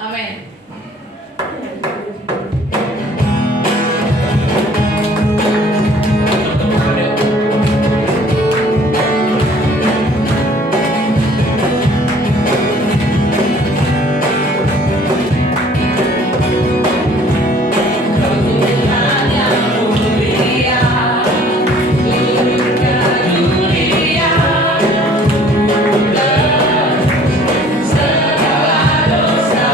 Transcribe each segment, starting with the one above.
Amin. Segala dosa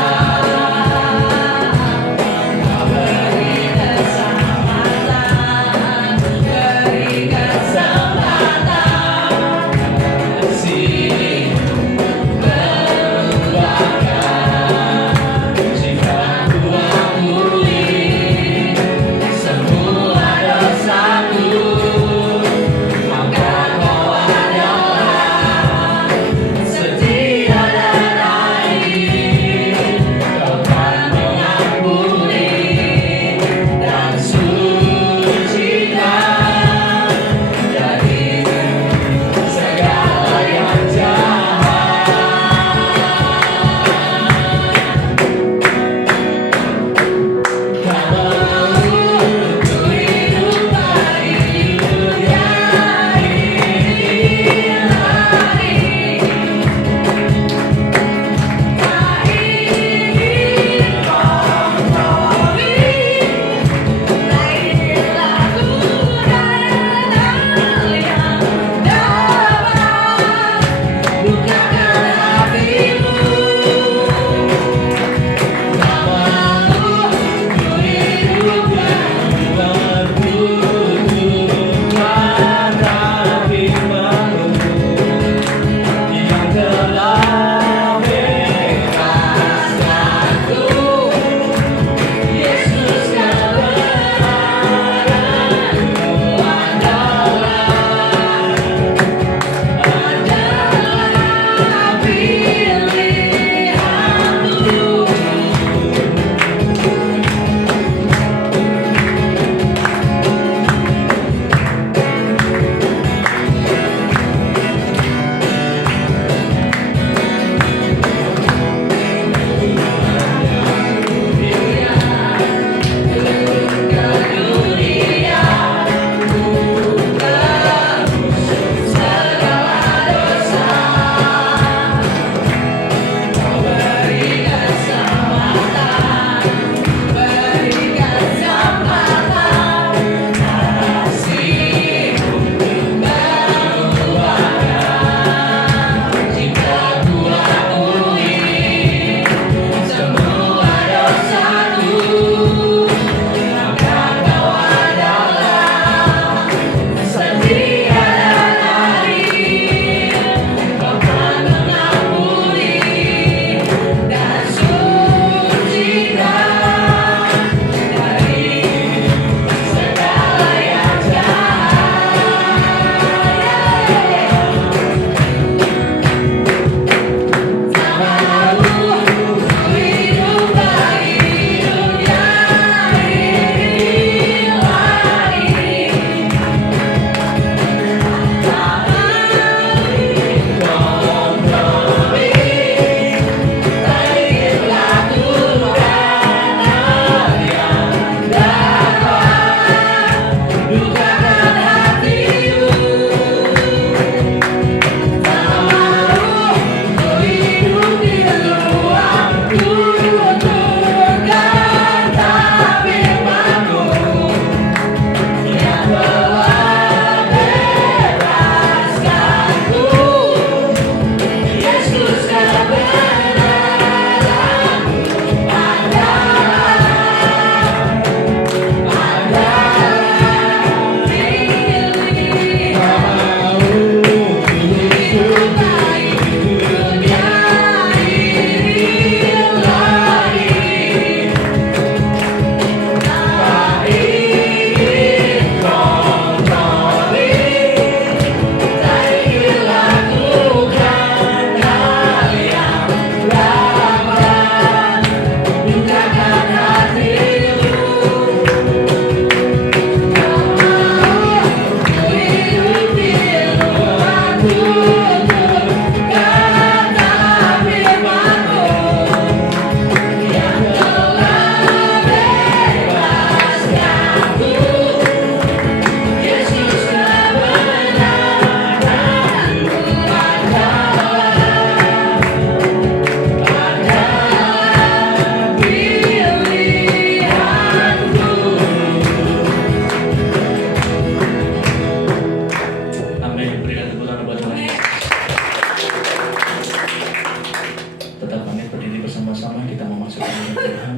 bersama-sama kita memasuki hadirat Tuhan.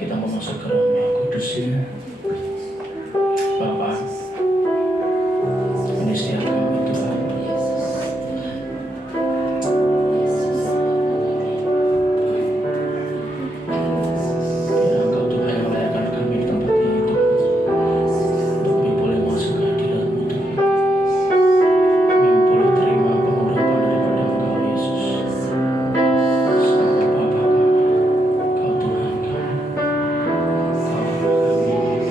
Kita memasuki ke Roh Maha Kudus-Nya. Bapa, ini setiap kami Tuhan. Ya Engkau Tuhan yang melayakan kami di tempat ini Tuhan. Untuk kami boleh masuk ke hadirat-Mu Tuhan. Kami boleh terima pengurapan daripada Engkau Yesus. Sama Bapa kami, Kau Tuhan kami, Kau Allah kami.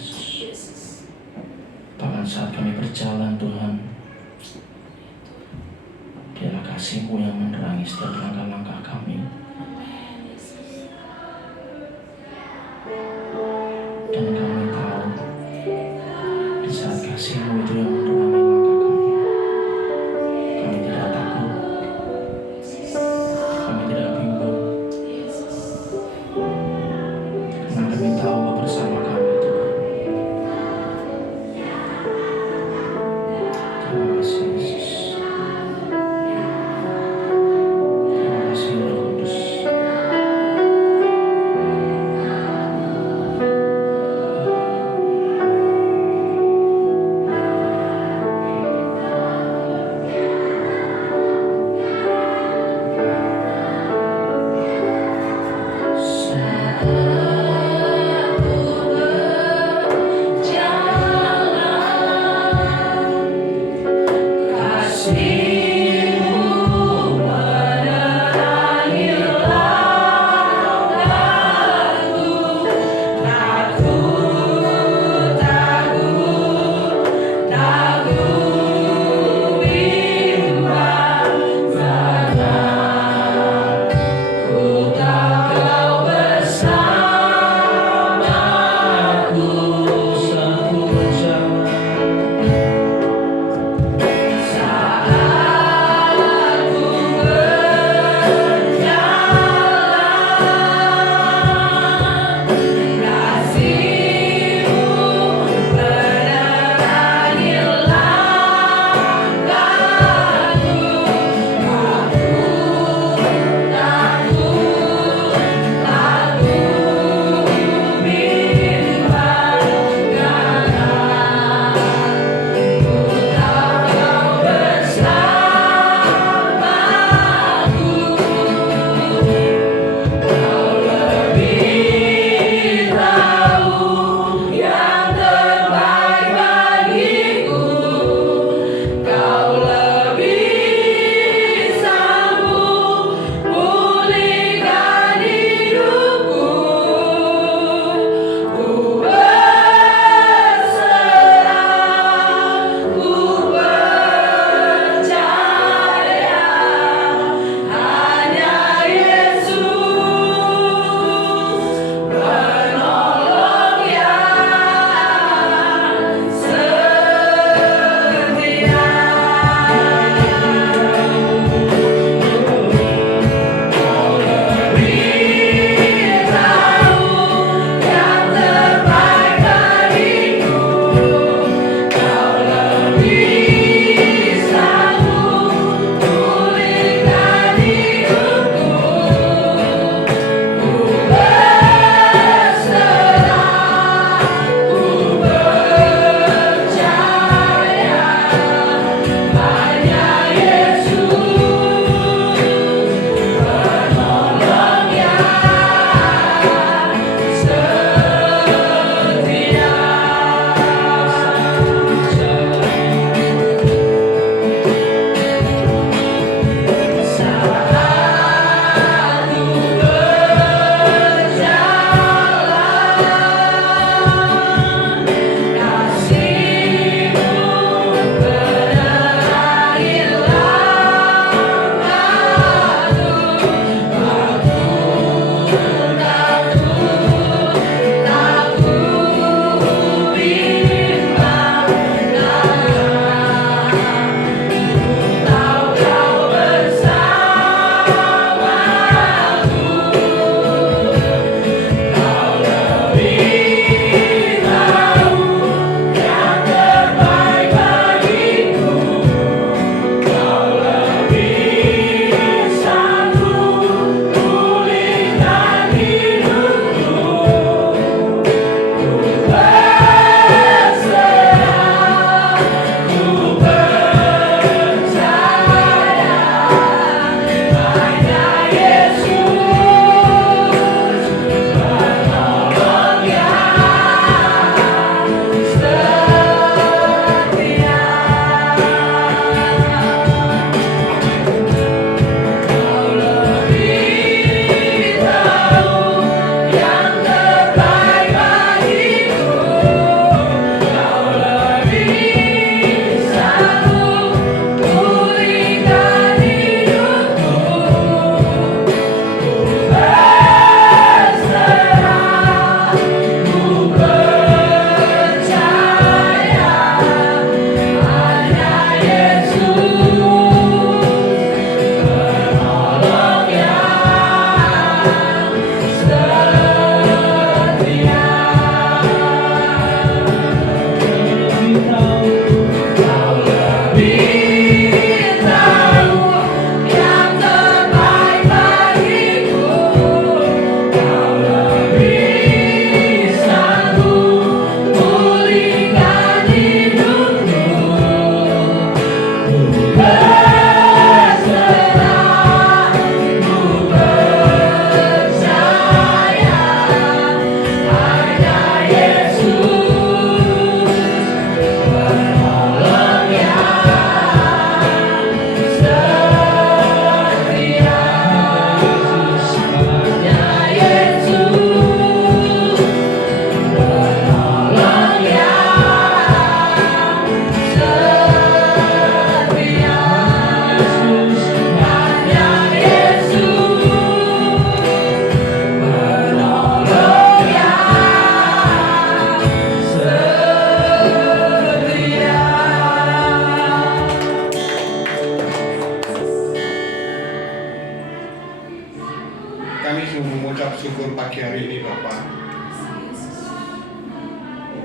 Yesus. Bahkan saat kami berjalan Tuhan, biarlah kasih-Mu yang menerangi setiap langkah-langkah kami. Dan kami tahu di saat kasih-Mu itu yang menerangi langkah kami tidak takut, kami tidak bingung, karena kami tahu Kau bersama kami Tuhan. Terima kasih Yesus. Terima kasih Roh Kudus.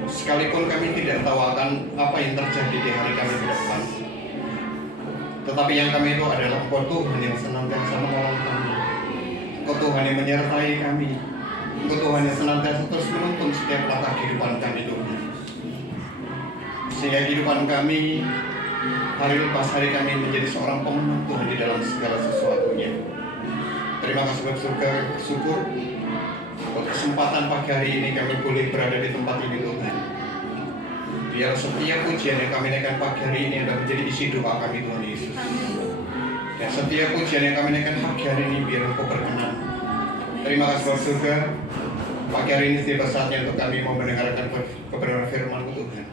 sekalipun kami tidak tahu akan apa yang terjadi di hari kami ke depan, tetapi yang kami itu adalah Engkau Tuhan yang senantiasa menolong kami, Engkau Tuhan yang menyertai kami, Engkau Tuhan yang senantiasa terus menuntun setiap langkah kehidupan kami Tuhan, sehingga kehidupan kami hari lepas hari kami menjadi seorang pemenang Tuhan di dalam segala sesuatunya. Terima kasih bersyukur untuk kesempatan pagi hari ini kami boleh berada di tempat ini Tuhan. Biar setiap pujian yang kami naikkan pagi hari ini adalah menjadi isi doa kami Tuhan Yesus. Dan setiap pujian yang kami naikkan pagi hari ini biar Engkau berkenan. Terima kasih bersyukur pagi hari ini tiba saatnya untuk kami mau mendengarkan kebenaran firman-Mu Tuhan.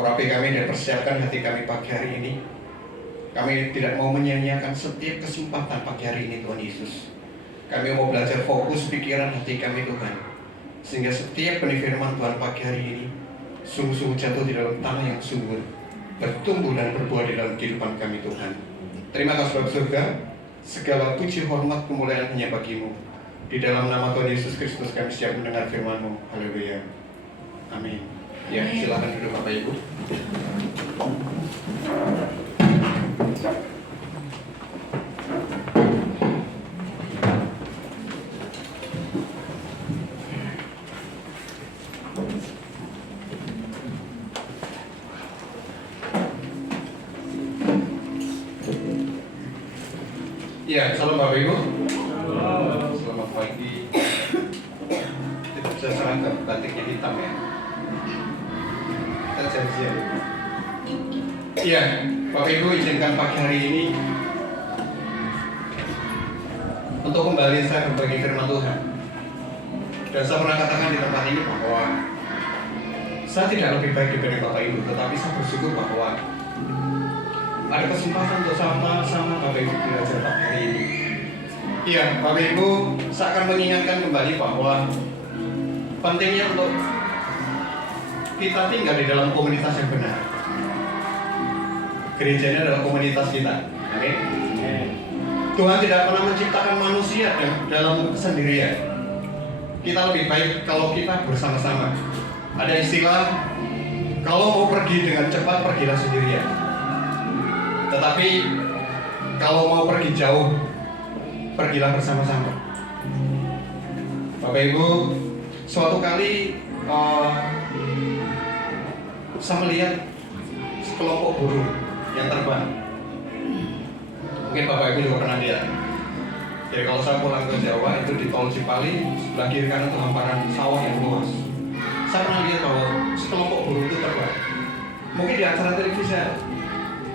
Urapi kami dan persiapkan hati kami pagi hari ini. Kami tidak mau menyia-nyiakan setiap kesempatan pagi hari ini Tuhan Yesus. Kami mau belajar fokus pikiran hati kami Tuhan, sehingga setiap benih firman Tuhan pagi hari ini sungguh-sungguh jatuh di dalam tanah yang subur, bertumbuh dan berbuah di dalam kehidupan kami Tuhan. Terima kasih Bapak surga, segala puji hormat kemuliaan hanya bagi-Mu. Di dalam nama Tuhan Yesus Kristus kami siap mendengar firman-Mu. Haleluya. Amin. Ya, silakan duduk Bapak Ibu. Ya, salam Bapak Ibu. Selamat pagi. Tidak bisa serangkap batiknya hitam ya. Kita janjian. Ya, Bapak Ibu izinkan pagi hari ini untuk kembali saya berbagi firman Tuhan. Dan saya pernah katakan di tempat ini bahwa saya tidak lebih baik dibanding Bapak Ibu, tetapi saya bersyukur bahwa ada kesempatan untuk sama-sama Bapak Ibu belajar pagi hari ini. Iya, Bapak Ibu, saya akan mengingatkan kembali bahwa pentingnya untuk kita tinggal di dalam komunitas yang benar. Gerejanya adalah komunitas kita. Oke? Tuhan tidak pernah menciptakan manusia dalam kesendirian. Kita lebih baik kalau kita bersama-sama. Ada istilah, kalau mau pergi dengan cepat, pergilah sendirian. Tetapi kalau mau pergi jauh, pergilah bersama-sama. Bapak Ibu, suatu kali saya melihat sekelompok burung yang terbang. Mungkin Bapak Ibu juga pernah lihat. Jadi kalau saya pulang ke Jawa itu di Tol Cipali, sebelah kiri kanan itu hamparan sawah yang luas. Saya pernah lihat bahwa sekelompok burung itu terbang. Mungkin di acara televisi ada.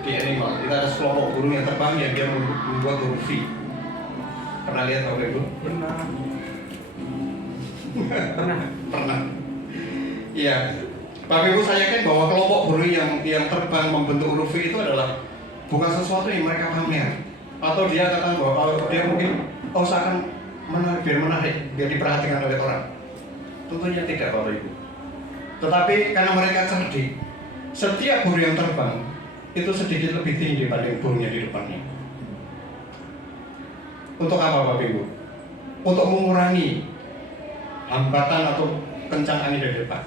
Di Animal, kita ada sekelompok burung yang terbang yang dia membuat huruf V. Pernah lihat Bapak Ibu? Pernah. Iya. Bapak Ibu saya yakin bahwa kelompok burung yang terbang membentuk huruf V itu adalah bukan sesuatu yang mereka pamer. Atau dia katakan bahwa dia mungkin saya akan menarik, biar diperhatikan oleh orang. Tentunya tidak Bapak Ibu. Tetapi karena mereka cerdik, setiap burung yang terbang itu sedikit lebih tinggi dibanding burungnya di depannya. Untuk apa Bapak Ibu? Untuk mengurangi hambatan atau kencang angin dari depan.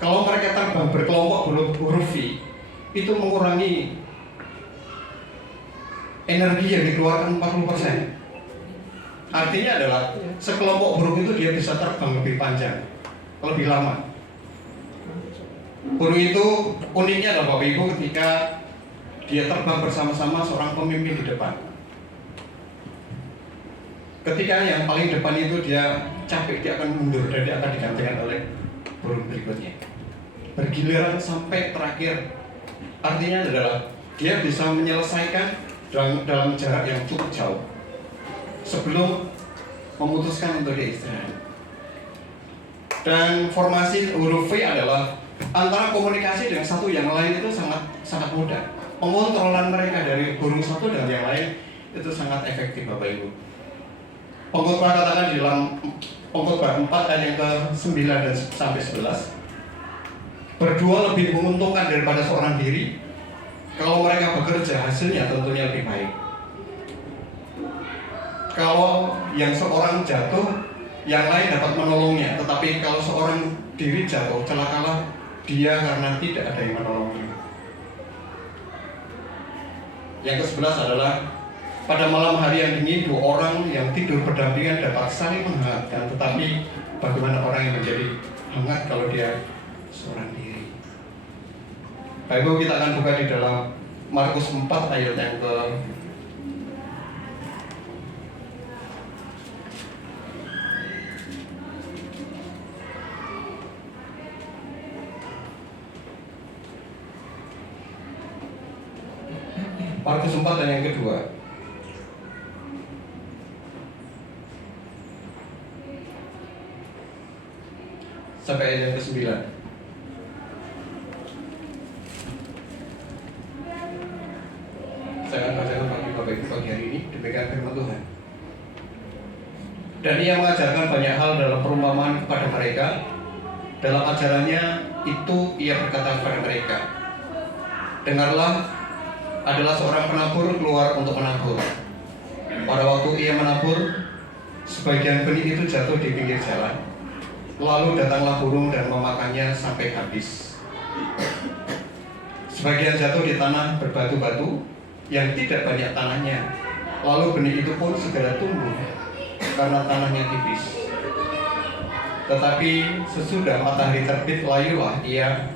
Kalau mereka terbang berkelompok huruf V, itu mengurangi energi yang dikeluarkan 40%. Artinya adalah sekelompok burung itu dia bisa terbang lebih panjang, lebih lama. Burung itu uniknya adalah Bapak Ibu ketika dia terbang bersama-sama seorang pemimpin di depan. Ketika yang paling depan itu dia capek, dia akan mundur dan dia akan digantikan oleh burung berikutnya. Bergiliran sampai terakhir. Artinya adalah dia bisa menyelesaikan dalam jarak yang cukup jauh sebelum memutuskan untuk dia istirahat. Dan formasi huruf V adalah antara komunikasi dengan satu yang lain itu sangat mudah. Pengontrolan mereka dari burung satu dan yang lain itu sangat efektif Bapak Ibu. Pengkhotbah katakan di dalam Pengkhotbah 4 ayat yang ke-9 dan sampai 11, berdua lebih menguntungkan daripada seorang diri. Kalau mereka bekerja, hasilnya tentunya lebih baik. Kalau yang seorang jatuh, yang lain dapat menolongnya. Tetapi kalau seorang diri jatuh, celakalah dia karena tidak ada yang menolongnya. Yang ke-11 adalah pada malam hari yang dingin, dua orang yang tidur berdampingan dapat saling menghangatkan, tetapi bagaimana orang yang menjadi hangat kalau dia seorang diri? Baik, Ibu, kita akan buka di dalam Markus 4 ayat yang ke Markus 4 dan yang kedua. Sampai ayat yang ke-9. Saya akan bacakan bagi Bapak Ibu pagi hari ini. Demikian firman Tuhan. Dan ia mengajarkan banyak hal dalam perumpamaan kepada mereka. Dalam ajarannya itu ia berkata kepada mereka, dengarlah, adalah seorang penabur keluar untuk menabur. Pada waktu ia menabur, sebagian benih itu jatuh di pinggir jalan. Lalu datanglah burung dan memakannya sampai habis. Sebagian jatuh di tanah berbatu-batu yang tidak banyak tanahnya. Lalu benih itu pun segera tumbuh karena tanahnya tipis. Tetapi sesudah matahari terbit layulah ia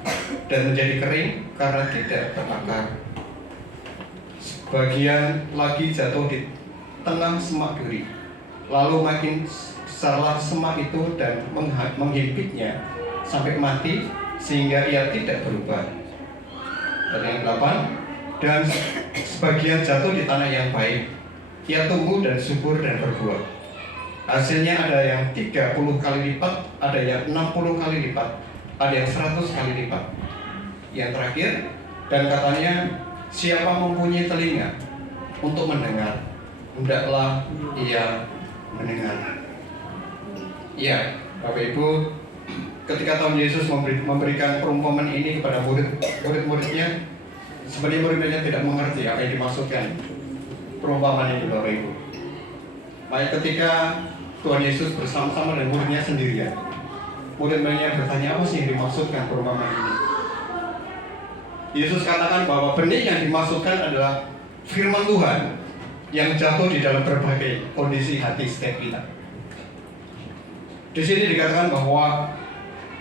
dan menjadi kering karena tidak berakar. Sebagian lagi jatuh di tengah semak duri. Lalu makin besarlah semak itu dan menghimpitnya sampai mati sehingga ia tidak berubah. Dan yang 8, dan sebagian jatuh di tanah yang baik. Ia tumbuh dan subur dan berbuah. Hasilnya ada yang 30 kali lipat, ada yang 60 kali lipat, ada yang 100 kali lipat. Yang terakhir, dan katanya, siapa mempunyai telinga untuk mendengar, hendaklah ia mendengar. Ya, Bapak Ibu, ketika Tuhan Yesus memberikan perumpamaan ini kepada murid-muridnya, sebenarnya murid-muridnya tidak mengerti apa yang dimaksudkan perumpamaan ini, Bapak Ibu. Maka ketika Tuhan Yesus bersama-sama dengan muridnya sendirian, murid-muridnya bertanya, apa sih yang dimaksudkan perumpamaan ini? Yesus katakan bahwa benih yang dimaksudkan adalah firman Tuhan yang jatuh di dalam berbagai kondisi hati setiap kita. Di sini dikatakan bahwa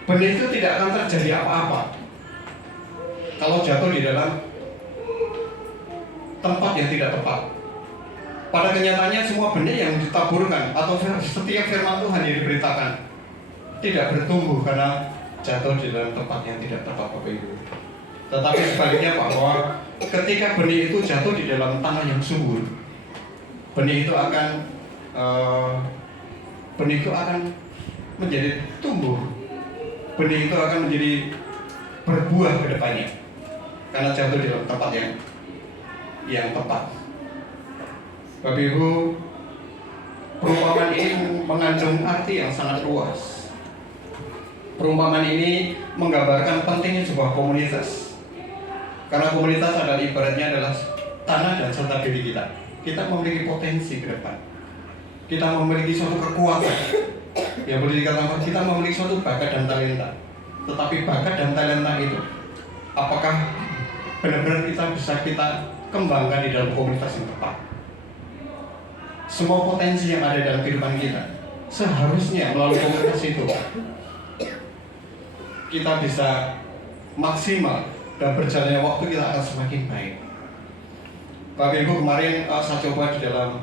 benih itu tidak akan terjadi apa-apa kalau jatuh di dalam tempat yang tidak tepat. Pada kenyataannya semua benih yang ditaburkan atau setiap firman Tuhan yang diberitakan tidak bertumbuh karena jatuh di dalam tempat yang tidak tepat, Bapak Ibu. Tetapi sebaliknya bahwa ketika benih itu jatuh di dalam tanah yang subur, benih itu akan menjadi tumbuh. Benih itu akan menjadi berbuah ke depannya karena jatuh di dalam tempat yang tepat. Bapak Ibu, perumpamaan ini mengandung arti yang sangat luas. Perumpamaan ini menggambarkan pentingnya sebuah komunitas. Karena komunitas adalah ibaratnya adalah tanah dan serta diri kita. Kita memiliki potensi ke depan. Kita memiliki suatu kekuatan. Ya boleh dikatakan kita memiliki suatu bakat dan talenta. Tetapi bakat dan talenta itu, apakah benar-benar bisa kita kembangkan di dalam komunitas yang tepat? Semua potensi yang ada dalam kehidupan kita seharusnya melalui komunitas itu kita bisa maksimal dan berjalannya waktu kita akan semakin baik. Bapak Ibu, kemarin saya coba di dalam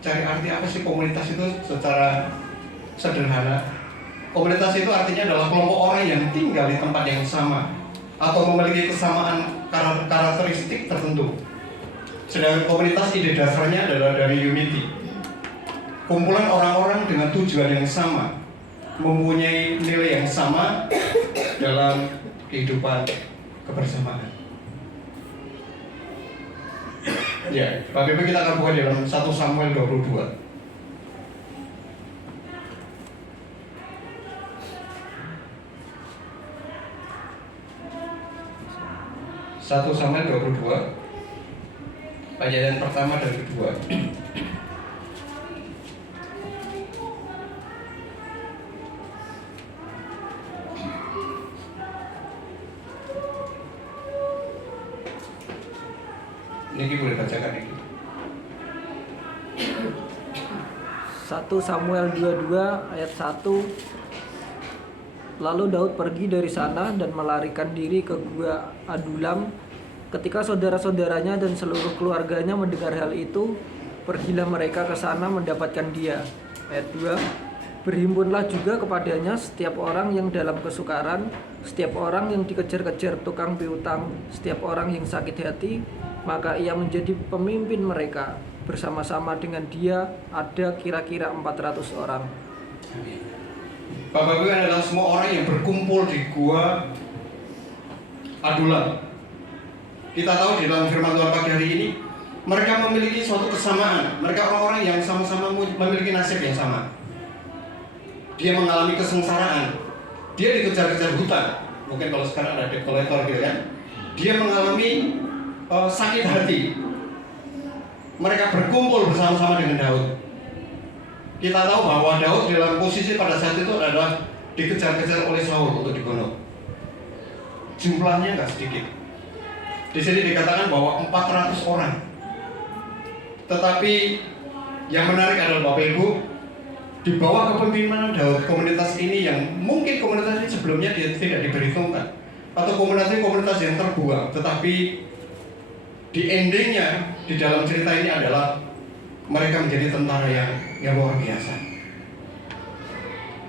cari arti apa sih komunitas itu secara sederhana. Komunitas itu artinya adalah kelompok orang yang tinggal di tempat yang sama atau memiliki kesamaan karakteristik tertentu. Sedangkan komunitas ide dasarnya adalah dari unity. Kumpulan orang-orang dengan tujuan yang sama, mempunyai nilai yang sama dalam kehidupan kebersamaan. Ya, Bapak Ibu, kita akan buka dalam 1 Samuel 22. 1 Samuel 22 ayat yang pertama dan kedua. Niki boleh bacakan Niki. 1 Samuel 22 ayat 1. Lalu Daud pergi dari sana dan melarikan diri ke gua Adulam. Ketika saudara-saudaranya dan seluruh keluarganya mendengar hal itu, pergilah mereka ke sana mendapatkan dia. Ayat 2. Berhimpunlah juga kepadanya setiap orang yang dalam kesukaran, setiap orang yang dikejar-kejar tukang piutang, setiap orang yang sakit hati, maka ia menjadi pemimpin mereka. Bersama-sama dengan dia ada kira-kira 400 orang. Bapak Ibu adalah semua orang yang berkumpul di gua Adulam. Kita tahu di dalam firman Tuhan pagi hari ini, mereka memiliki suatu kesamaan. Mereka orang-orang yang sama-sama memiliki nasib yang sama. Dia mengalami kesengsaraan. Dia dikejar-kejar hutan. Mungkin kalau sekarang ada debt collector gitu kan. Dia mengalami sakit hati. Mereka berkumpul bersama-sama dengan Daud. Kita tahu bahwa Daud dalam posisi pada saat itu adalah dikejar-kejar oleh Saul untuk dibunuh. Jumlahnya nggak sedikit. Di sini dikatakan bahwa 400 orang. Tetapi yang menarik adalah Bapak Ibu, di bawah kepemimpinan Daud, komunitas ini yang mungkin komunitas ini sebelumnya dia tidak diperhitungkan, atau komunitas yang terbuang, tetapi di endingnya di dalam cerita ini adalah mereka menjadi tentara yang luar biasa.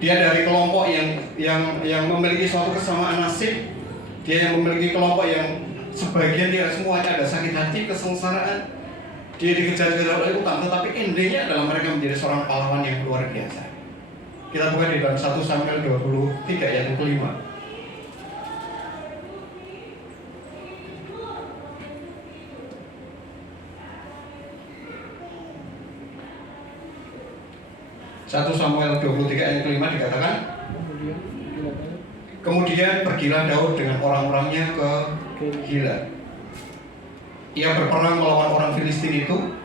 Dia dari kelompok yang memiliki suatu kesamaan nasib. Dia yang memiliki kelompok yang sebagian dia semuanya ada sakit hati, kesengsaraan. Dia dikejar-kejar oleh utang, tetapi endingnya adalah mereka menjadi seorang pahlawan yang luar biasa. Kita buka di dalam 1 Samuel 23 ayat yang kelima. Satu Samuel 23 ayat kelima dikatakan, kemudian pergilah Daud dengan orang-orangnya ke Gila. Ia berperang melawan orang Filistin itu.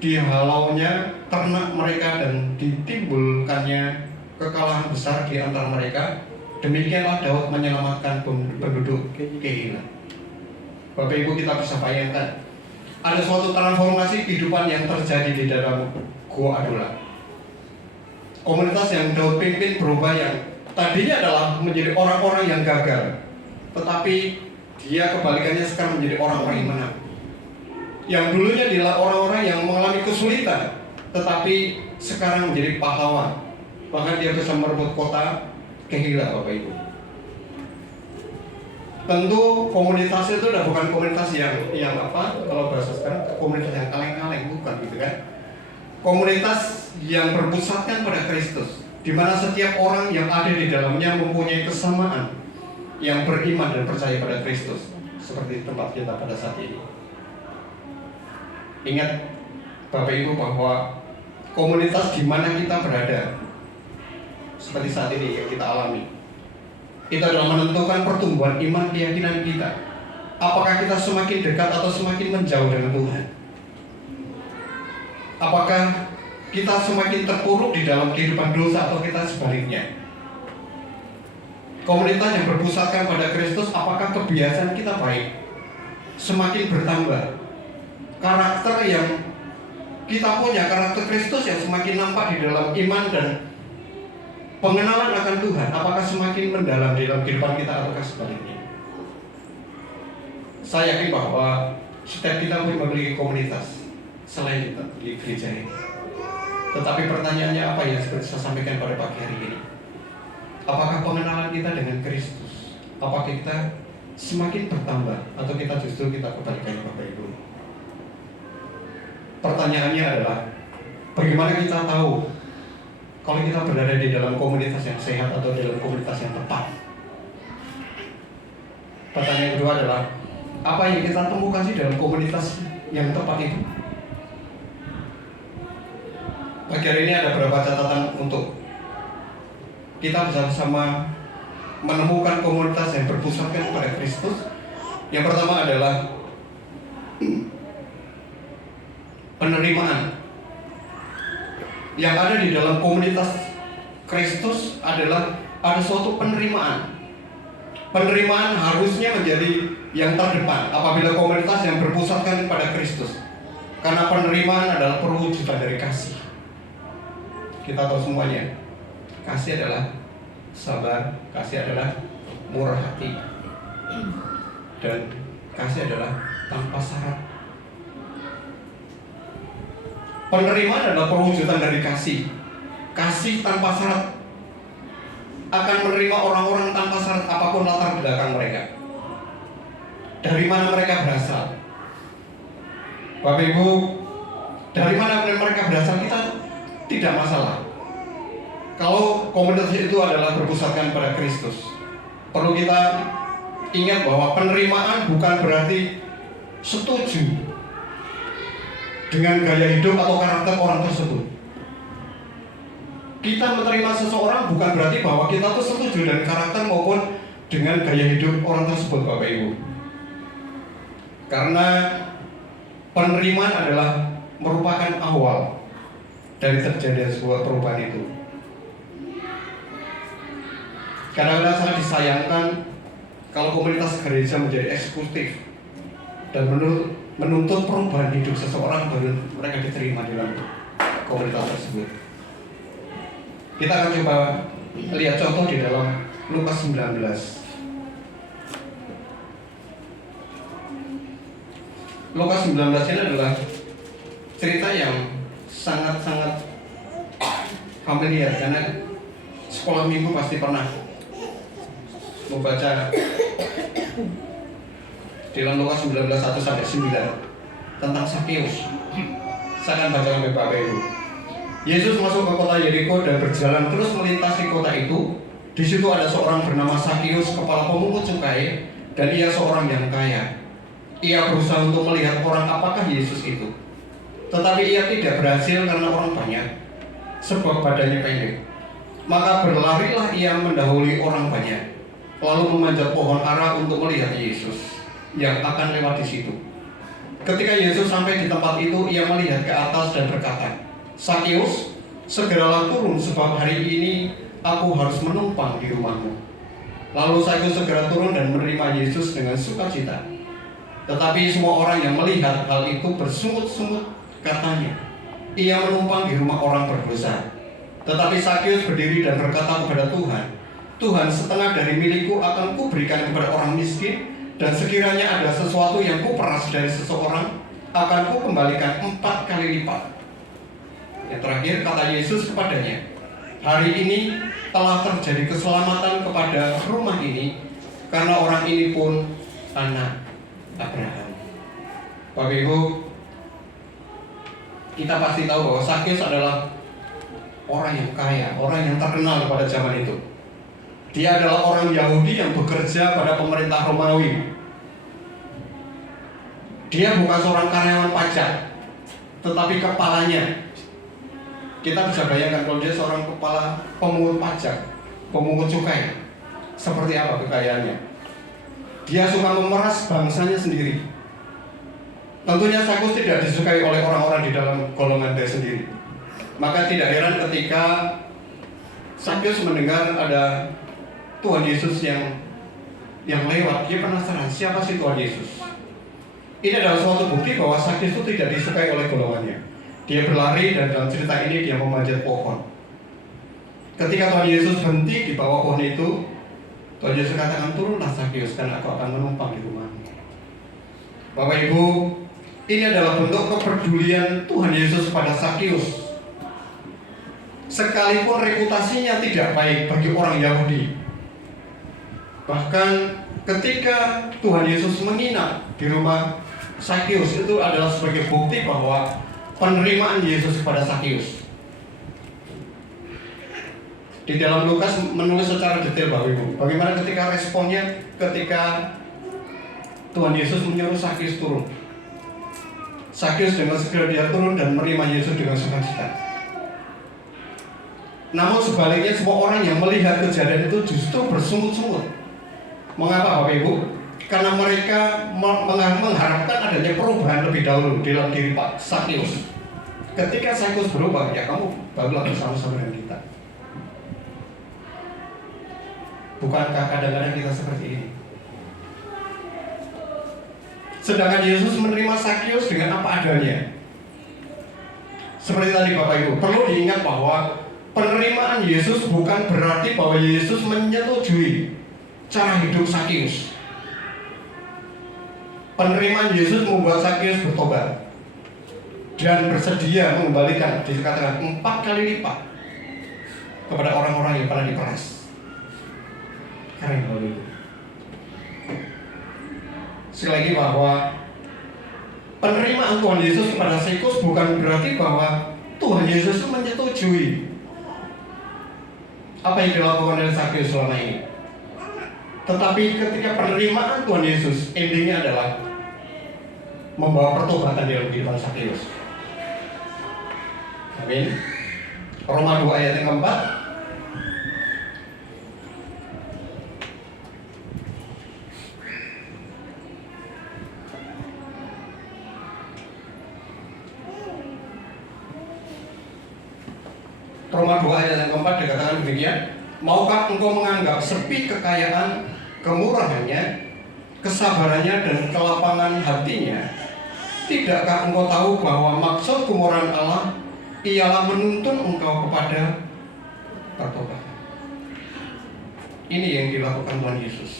Dihalaunya ternak mereka dan ditimbulkannya kekalahan besar di antara mereka. Demikianlah Daud menyelamatkan penduduk Keilah. Bapak Ibu, kita bisa bayangkan ada suatu transformasi kehidupan yang terjadi di dalam Gua Adulam. Komunitas yang Daud pimpin berubah, yang tadinya adalah menjadi orang-orang yang gagal, tetapi dia kebalikannya sekarang menjadi orang-orang yang menang. Yang dulunya adalah orang-orang yang mengalami kesulitan, tetapi sekarang menjadi pahlawan. Bahkan dia bisa merebut kota Keilah, Bapak Ibu. Tentu komunitas itu udah bukan komunitas yang apa? Kalau bahasa sekarang komunitas yang kaleng-kaleng, bukan gitu kan? Komunitas yang berpusatkan pada Kristus, di mana setiap orang yang ada di dalamnya mempunyai kesamaan, yang beriman dan percaya pada Kristus, seperti tempat kita pada saat ini. Ingat Bapak Ibu bahwa komunitas di mana kita berada, seperti saat ini yang kita alami, itu adalah menentukan pertumbuhan iman keyakinan kita. Apakah kita semakin dekat atau semakin menjauh dengan Tuhan? Apakah kita semakin terpuruk di dalam kehidupan dosa atau kita sebaliknya? Komunitas yang berpusatkan pada Kristus, apakah kebiasaan kita baik semakin bertambah? Karakter yang kita punya, karakter Kristus yang semakin nampak di dalam iman dan pengenalan akan Tuhan, apakah semakin mendalam di dalam kehidupan kita ataukah sebaliknya? Saya yakin bahwa setiap kita memiliki komunitas selain di gereja ini. Tetapi pertanyaannya apa yang seperti saya sampaikan pada pagi hari ini? Apakah pengenalan kita dengan Kristus, apakah kita semakin bertambah atau kita justru kita kebalikannya, Bapak Ibu? Pertanyaannya adalah, bagaimana kita tahu kalau kita berada di dalam komunitas yang sehat atau dalam komunitas yang tepat? Pertanyaan kedua adalah, apa yang kita temukan sih dalam komunitas yang tepat itu? Pagi hari ini ada beberapa catatan untuk kita bersama-sama menemukan komunitas yang berpusatkan pada Kristus. Yang pertama adalah penerimaan. Yang ada di dalam komunitas Kristus adalah ada suatu penerimaan. Penerimaan harusnya menjadi yang terdepan apabila komunitas yang berpusatkan pada Kristus. Karena penerimaan adalah perwujudan dari kasih. Kita tahu semuanya, kasih adalah sabar, kasih adalah murah hati, dan kasih adalah tanpa syarat. Penerimaan adalah perwujudan dari kasih. Kasih tanpa syarat akan menerima orang-orang tanpa syarat apapun latar belakang mereka. Dari mana mereka berasal? Bapak Ibu, dari mana mereka berasal kita tidak masalah. Kalau komunitas itu adalah berpusatkan pada Kristus, perlu kita ingat bahwa penerimaan bukan berarti setuju dengan gaya hidup atau karakter orang tersebut. Kita menerima seseorang bukan berarti bahwa kita tuh setuju dengan karakter maupun dengan gaya hidup orang tersebut, Bapak Ibu. Karena penerimaan adalah merupakan awal dari terjadinya sebuah perubahan itu. Kadang-kadang sangat disayangkan kalau komunitas gereja menjadi eksekutif dan menuntut perubahan hidup seseorang baru mereka diterima dalam komunitas tersebut. Kita akan coba lihat contoh di dalam Lukas 19. Lukas 19 ini adalah cerita yang sangat-sangat familiar karena sekolah minggu pasti pernah membaca dalam Lukas 19 1-9 tentang Sakeus. Saya akan bacakan kepada Bapak Ibu. Yesus masuk ke kota Yeriko dan berjalan terus melintasi kota itu. Di situ ada seorang bernama Sakeus, kepala pemungut cukai, dan ia seorang yang kaya. Ia berusaha untuk melihat orang apakah Yesus itu. Tetapi ia tidak berhasil karena orang banyak, sebab badannya pendek. Maka berlarilah ia mendahului orang banyak, lalu memanjat pohon ara untuk melihat Yesus yang akan lewat di situ. Ketika Yesus sampai di tempat itu, ia melihat ke atas dan berkata, "Sakeus, segeralah turun sebab hari ini aku harus menumpang di rumahmu." Lalu Sakeus segera turun dan menerima Yesus dengan sukacita. Tetapi semua orang yang melihat hal itu bersungut-sungut, katanya, "Ia menumpang di rumah orang berdosa." Tetapi Sakeus berdiri dan berkata kepada Tuhan, "Tuhan, setengah dari milikku akan kuberikan kepada orang miskin, dan sekiranya ada sesuatu yang kuperas dari seseorang, akan kukembalikan 4 kali lipat." Yang terakhir kata Yesus kepadanya, "Hari ini telah terjadi keselamatan kepada rumah ini, karena orang ini pun anak Abraham." Bapak Ibu, kita pasti tahu bahwa Sakeus adalah orang yang kaya, orang yang terkenal pada zaman itu. Dia adalah orang Yahudi yang bekerja pada pemerintah Romawi. Dia bukan seorang karyawan pajak, tetapi kepalanya. Kita bisa bayangkan kalau dia seorang kepala pemungut pajak, pemungut cukai, seperti apa kekayaannya. Dia suka memeras bangsanya sendiri. Tentunya Sakeus tidak disukai oleh orang-orang di dalam golongan dia sendiri. Maka tidak heran ketika Sakeus mendengar ada Tuhan Yesus yang lewat, dia penasaran siapa sih Tuhan Yesus. Ini adalah suatu bukti bahwa Sakeus itu tidak disukai oleh golongannya. Dia berlari dan dalam cerita ini dia memanjat pohon. Ketika Tuhan Yesus berhenti di bawah pohon itu, Tuhan Yesus katakan, "Turunlah Sakeus, karena aku akan menumpang di rumahmu." Bapak Ibu, ini adalah bentuk kepedulian Tuhan Yesus pada Sakeus. Sekalipun reputasinya tidak baik bagi orang Yahudi, bahkan ketika Tuhan Yesus menginap di rumah Sakeus, itu adalah sebagai bukti bahwa penerimaan Yesus kepada Sakeus. Di dalam Lukas menulis secara detail, Bapak Ibu, bagaimana ketika responnya ketika Tuhan Yesus menyuruh Sakeus turun. Sakeus dengan segera dia turun dan menerima Yesus dengan sukacita. Namun sebaliknya semua orang yang melihat kejadian itu justru bersungut-sungut. Mengapa, Bapak Ibu? Karena mereka mengharapkan adanya perubahan lebih dahulu dalam diri Pak Sakeus. Ketika Sakeus berubah, ya kamu barulah bersama-sama dengan kita. Bukankah kadang-kadang kita seperti ini? Sedangkan Yesus menerima Sakius dengan apa adanya. Seperti tadi Bapak Ibu, perlu diingat bahwa penerimaan Yesus bukan berarti bahwa Yesus menyetujui cara hidup Sakius. Penerimaan Yesus membuat Sakius bertobat dan bersedia mengembalikan, dikatakan 4 kali lipat kepada orang-orang yang pernah diperas. Keren kalau itu. Sekali lagi bahwa penerimaan Tuhan Yesus kepada Sakius bukan berarti bahwa Tuhan Yesus menyetujui apa yang dilakukan oleh Sakius selama ini. Tetapi ketika penerimaan Tuhan Yesus, endingnya adalah membawa pertobatan dalam kehidupan Sakius. Amin. Roma 2 ayat yang keempat. Roma 2 ayat yang keempat dikatakan demikian. Maukah engkau menganggap sepi kekayaan, kemurahannya, kesabarannya dan kelapangan hatinya? Tidakkah engkau tahu bahwa maksud kemurahan Allah ialah menuntun engkau kepada pertobatan? Ini yang dilakukan Tuhan Yesus.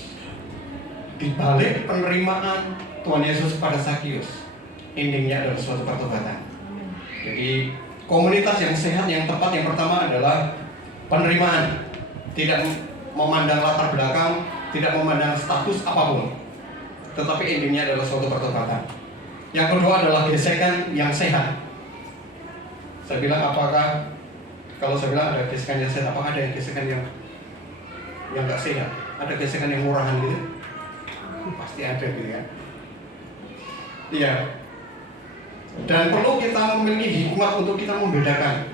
Di balik penerimaan Tuhan Yesus pada Sakius, endingnya adalah suatu pertobatan. Jadi komunitas yang sehat, yang tepat, yang pertama adalah penerimaan. Tidak memandang latar belakang, tidak memandang status apapun, tetapi endingnya adalah suatu pertobatan. Yang kedua adalah gesekan yang sehat. Saya bilang apakah, kalau saya bilang ada gesekan yang sehat, apakah ada yang gesekan yang nggak sehat? Ada gesekan yang murahan gitu? Pasti ada gitu kan? Iya. Dan perlu kita memiliki hikmat untuk kita membedakan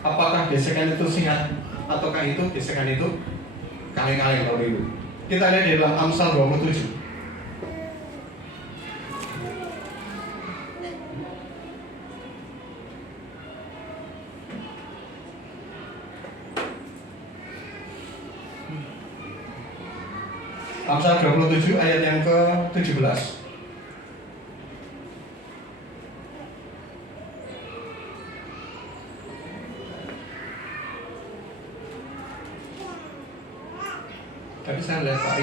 apakah gesekan itu sehat ataukah itu gesekan itu kaleng-kaleng kalau itu. Kita lihat di dalam Amsal 27. Amsal 27 ayat yang ke-17. Tadi saya lihat Pak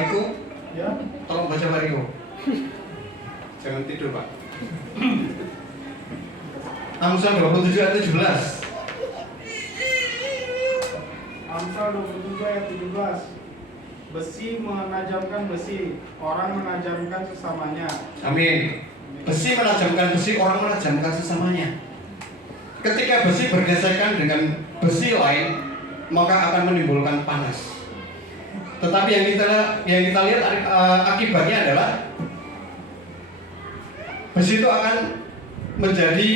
Riko, ya, tolong baca Pak Riko. Jangan tidur Pak. Amsal 27 ayat 17. Amsal 27 ayat 17. Besi menajamkan besi, orang menajamkan sesamanya. Amin. Besi menajamkan besi, orang menajamkan sesamanya. Ketika besi bergesekan dengan besi lain, maka akan menimbulkan panas. Tetapi yang kita lihat akibatnya adalah besi itu akan menjadi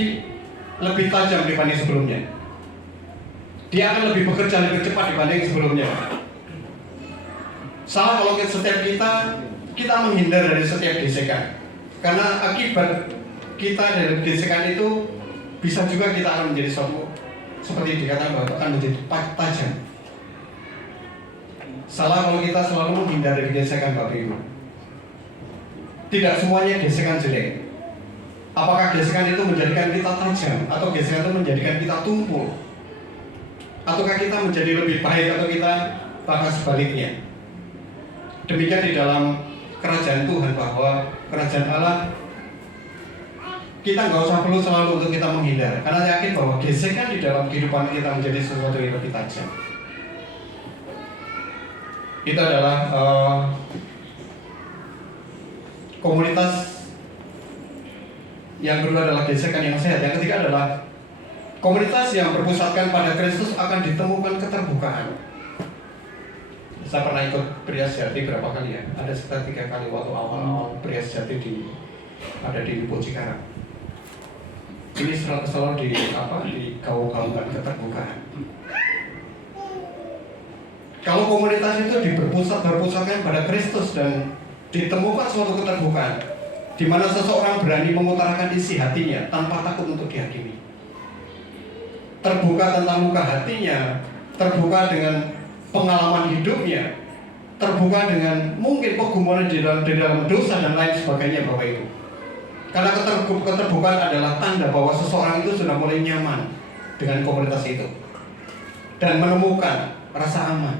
lebih tajam dibanding sebelumnya. Dia akan lebih bekerja lebih cepat dibanding sebelumnya. Salah kalau setiap kita menghindar dari setiap gesekan, karena akibat kita dari gesekan itu bisa juga kita akan menjadi suatu seperti dikatakan bahwa akan menjadi tajam. Salah kalau kita selalu menghindar dari gesekan Bapak Ibu. Tidak semuanya gesekan jelek. Apakah gesekan itu menjadikan kita tajam, atau gesekan itu menjadikan kita tumpul, ataukah kita menjadi lebih baik, atau kita bahkan sebaliknya? Demikian di dalam kerajaan Tuhan, bahwa kerajaan Allah kita nggak usah perlu selalu untuk kita menghindar, karena saya yakin bahwa gesekan di dalam kehidupan kita menjadi sesuatu yang lebih tajam. Itu adalah komunitas. Yang kedua adalah gesekan yang sehat. Yang ketiga adalah komunitas yang berpusatkan pada Kristus akan ditemukan keterbukaan. Saya pernah ikut Pria Sejati berapa kali ya? Ada sekitar 3 kali waktu awal-awal Pria Sejati ada di Lipo Cikarang. Ini selalu digaung-gaungkan keterbukaan. Kalau komunitas itu berpusatkan pada Kristus dan ditemukan suatu keterbukaan, di mana seseorang berani mengutarakan isi hatinya tanpa takut untuk dihakimi. Terbuka tentang luka hatinya, terbuka dengan pengalaman hidupnya, terbuka dengan mungkin pergumulan di dalam dosa dan lain sebagainya Bapak Ibu. Karena keterbukaan adalah tanda bahwa seseorang itu sudah mulai nyaman dengan komunitas itu dan menemukan rasa aman.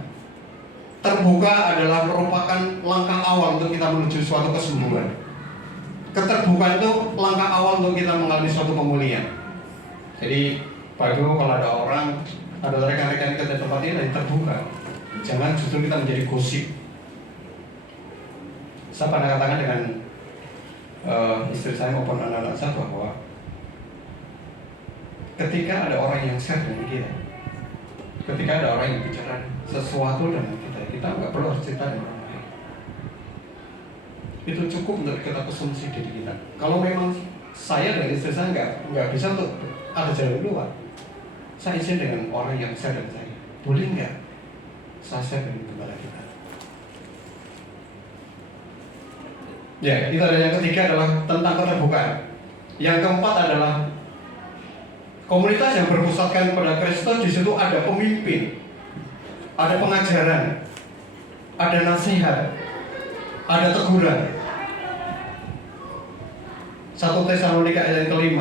Terbuka adalah merupakan langkah awal untuk kita menuju suatu kesembuhan. Keterbukaan itu langkah awal untuk kita mengalami suatu pemulihan. Jadi Bapak Ibu, kalau ada orang, ada rekan-rekan kita di tempat ini terbuka, jangan justru kita menjadi gosip. Saya pernah katakan dengan istri saya maupun anak-anak saya bahwa ketika ada orang yang share dengan kita, ketika ada orang yang bicara sesuatu dengan kita nggak perlu harus cerita dengan orang lain. Itu cukup untuk kita konsumsi diri kita. Kalau memang saya dan istri saya nggak bisa untuk ada jalan keluar, saya izin dengan orang yang share dengan saya, boleh nggak saya share dengan gembala kita? Ya, itu ada. Yang ketiga adalah tentang keterbukaan. Yang keempat adalah komunitas yang berpusatkan pada Kristus. Di situ ada pemimpin, ada pengajaran, ada nasihat, ada teguran. 1 Tesalonika ayat yang ke-5.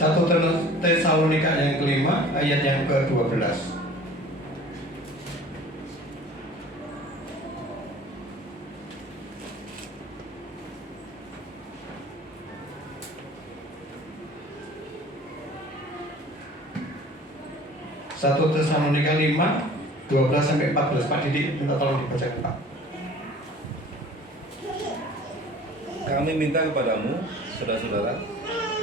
1 Tesalonika yang ke-5 ayat yang ke-12. Satu Tesalonika 5, 12 sampai 14. Pak Didi minta tolong dibacakan Pak. Kami minta kepadamu, saudara-saudara,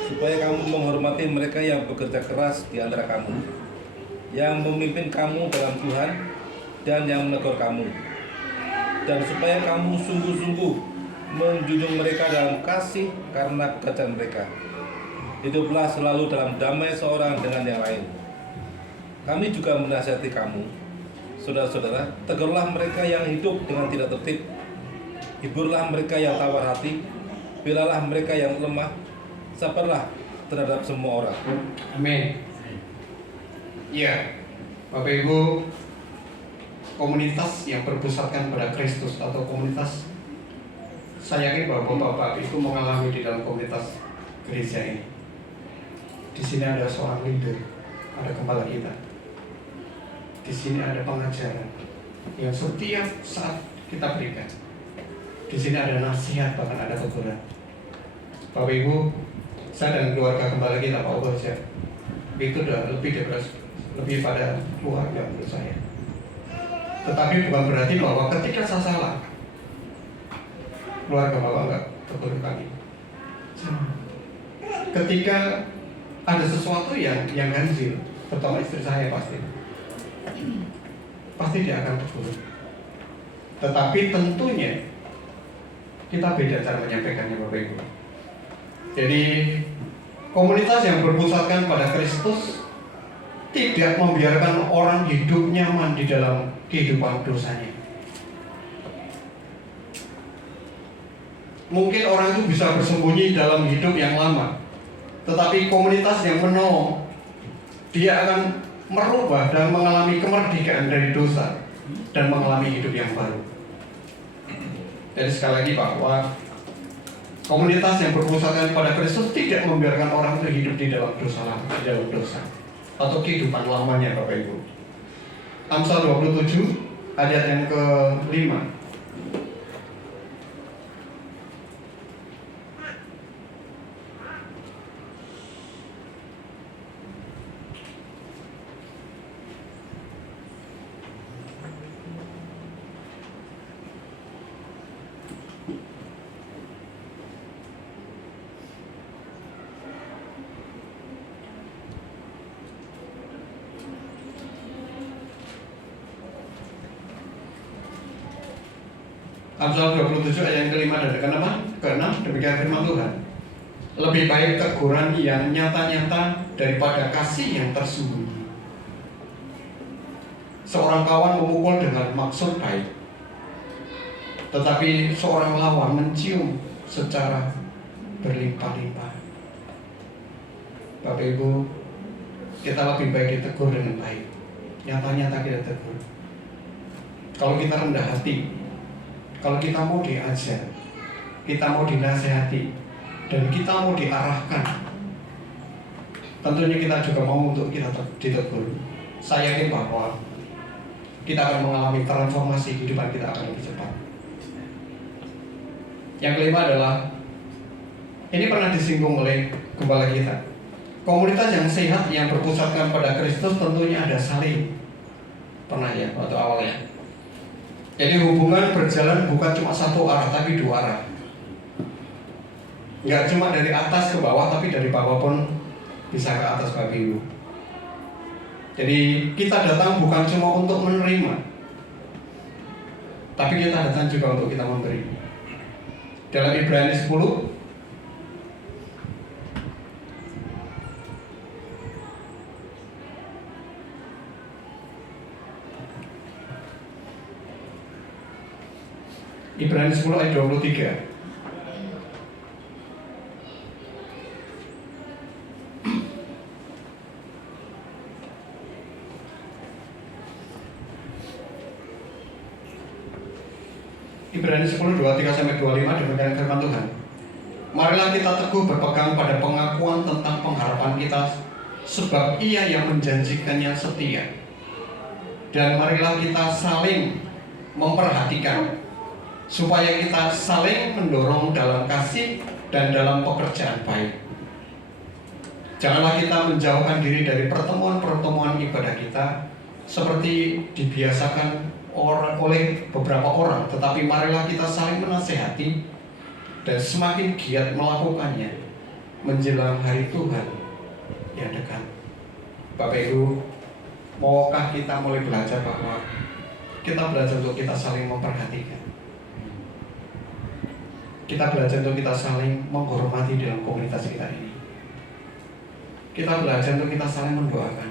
supaya kamu menghormati mereka yang bekerja keras di antara kamu, yang memimpin kamu dalam Tuhan, dan yang menegur kamu. Dan supaya kamu sungguh-sungguh menjunjung mereka dalam kasih karena pekerjaan mereka. Hiduplah selalu dalam damai seorang dengan yang lain. Kami juga menasihati kamu, saudara-saudara, tegurlah mereka yang hidup dengan tidak tertib, hiburlah mereka yang tawar hati, belalah mereka yang lemah, sabarlah terhadap semua orang. Amin. Ya, Bapak Ibu, komunitas yang berpusatkan pada Kristus atau komunitas, saya yakin bahwa Bapak itu mengalami di dalam komunitas gereja ini. Di sini ada seorang leader, ada gembala kita. Di sini ada pengajaran yang setiap saat kita berikan. Di sini ada nasihat, bahkan ada teguran. Bapak Ibu, saya dan keluarga gembala kita, Pak Ogoja, itu udah lebih pada keluarga menurut saya. Tetapi bukan berarti bahwa ketika saya salah, keluarga Bapak enggak tegur kami. Ketika ada sesuatu yang ganjil, terutama istri saya pasti dia akan tegur. Tetapi tentunya kita beda cara menyampaikannya Bapak Ibu. Jadi komunitas yang berpusatkan pada Kristus tidak membiarkan orang hidup nyaman di dalam kehidupan dosanya. Mungkin orang itu bisa bersembunyi dalam hidup yang lama, tetapi komunitas yang menolong, dia akan merubah dan mengalami kemerdekaan dari dosa dan mengalami hidup yang baru. Jadi sekali lagi bahwa komunitas yang berpusatkan pada Kristus tidak membiarkan orang itu hidup di dalam dosa atau kehidupan lamanya Bapak Ibu. Amsal 27 ayat yang ke-5. Amsal 27 ayat yang ke-5 dan ke-6, demikian firman Tuhan. Lebih baik teguran yang nyata-nyata daripada kasih yang tersembunyi. Seorang kawan memukul dengan maksud baik, tetapi seorang lawan mencium secara berlimpah-limpah. Bapak Ibu, kita lebih baik ditegur dengan baik. Nyata-nyata kita tegur. Kalau kita rendah hati, kalau kita mau diajar, kita mau dinasehati, dan kita mau diarahkan, tentunya kita juga mau untuk kita ditegur. Saya yakin bahwa kita akan mengalami transformasi, kehidupan kita akan lebih cepat. Yang kelima adalah, ini pernah disinggung oleh gembala kita. Komunitas yang sehat yang berpusatkan pada Kristus tentunya ada saling. Pernah ya waktu awalnya. Jadi hubungan berjalan bukan cuma satu arah tapi dua arah. Nggak cuma dari atas ke bawah tapi dari bawah pun bisa ke atas Bapak Ibu. Jadi kita datang bukan cuma untuk menerima, tapi kita datang juga untuk kita memberi. Dalam Ibrani 10 Ibrani 10 ayat 23. Ibrani 10, 23-25 demikian firman Tuhan. Marilah kita teguh berpegang pada pengakuan tentang pengharapan kita, sebab Ia yang menjanjikannya setia. Dan marilah kita saling memperhatikan, supaya kita saling mendorong dalam kasih dan dalam pekerjaan baik. Janganlah kita menjauhkan diri dari pertemuan-pertemuan ibadah kita, seperti dibiasakan oleh beberapa orang, tetapi marilah kita saling menasehati dan semakin giat melakukannya menjelang hari Tuhan yang dekat. Bapak Ibu, maukah kita mulai belajar bahwa kita belajar untuk kita saling memperhatikan, kita belajar untuk kita saling menghormati dalam komunitas kita ini, kita belajar untuk kita saling mendoakan,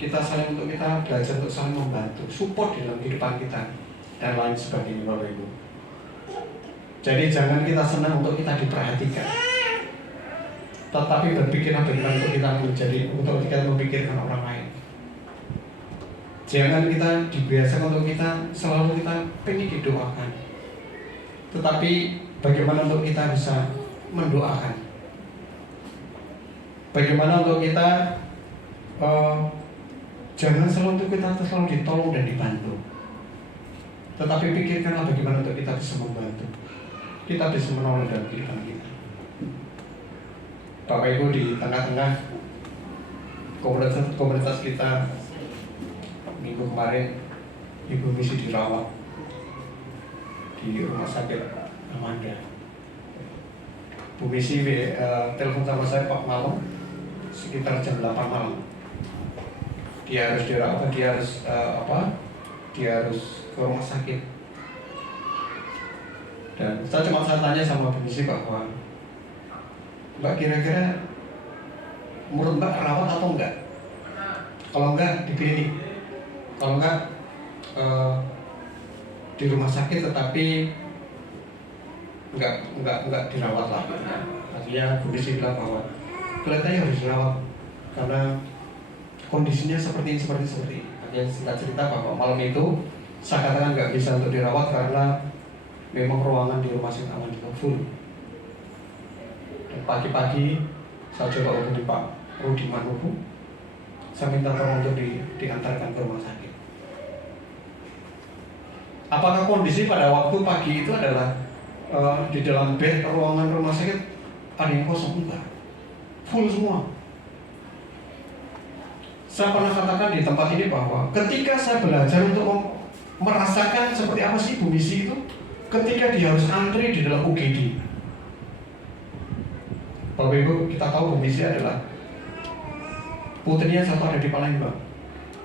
kita saling untuk kita belajar untuk saling membantu, support dalam kehidupan kita dan lain sebagainya Bapak Ibu. Jadi jangan kita senang untuk kita diperhatikan, tetapi berpikirlah bagaimana untuk kita memikirkan orang lain. Jangan kita dibiasakan untuk kita selalu kita pengen didoakan, tetapi bagaimana untuk kita bisa mendoakan, bagaimana untuk kita jangan selalu untuk kita selalu ditolong dan dibantu, tetapi pikirkanlah bagaimana untuk kita bisa membantu, kita bisa menolong dalam kehidupan kita. Bapak Ibu, di tengah-tengah komunitas kita minggu kemarin, Ibu Misi dirawat di rumah sakit Amanda. Bu Misi telepon sama saya Pak malam sekitar jam 8 malam. Dia harus dirawat, dia harus ke rumah sakit. Dan saya tanya sama Bu Misi bahwa, Mbak, kira-kira menurut Mbak rawat atau enggak? Kalau enggak di klinik, kalau enggak di rumah sakit, tetapi enggak dirawat lah. Akhirnya Bu Misi bilang bahwa kelihatannya harus dirawat karena kondisinya seperti ini. Akhirnya singkat cerita bahwa malam itu saya katakan nggak bisa untuk dirawat karena memang ruangan di rumah sakit Aman itu full. Dan pagi-pagi saya coba hubungi Pak Rudi Manuhu, saya minta tolong untuk diantarkan ke rumah sakit. Apakah kondisi pada waktu pagi itu adalah di dalam bed ruangan rumah sakit ada yang kosong? Enggak, full semua. Saya pernah katakan di tempat ini bahwa ketika saya belajar untuk merasakan seperti apa sih Bu Misi itu ketika dia harus antri di dalam UGD. Bapak Ibu, kita tahu Bu Misi adalah putrinya satu ada di Palembang.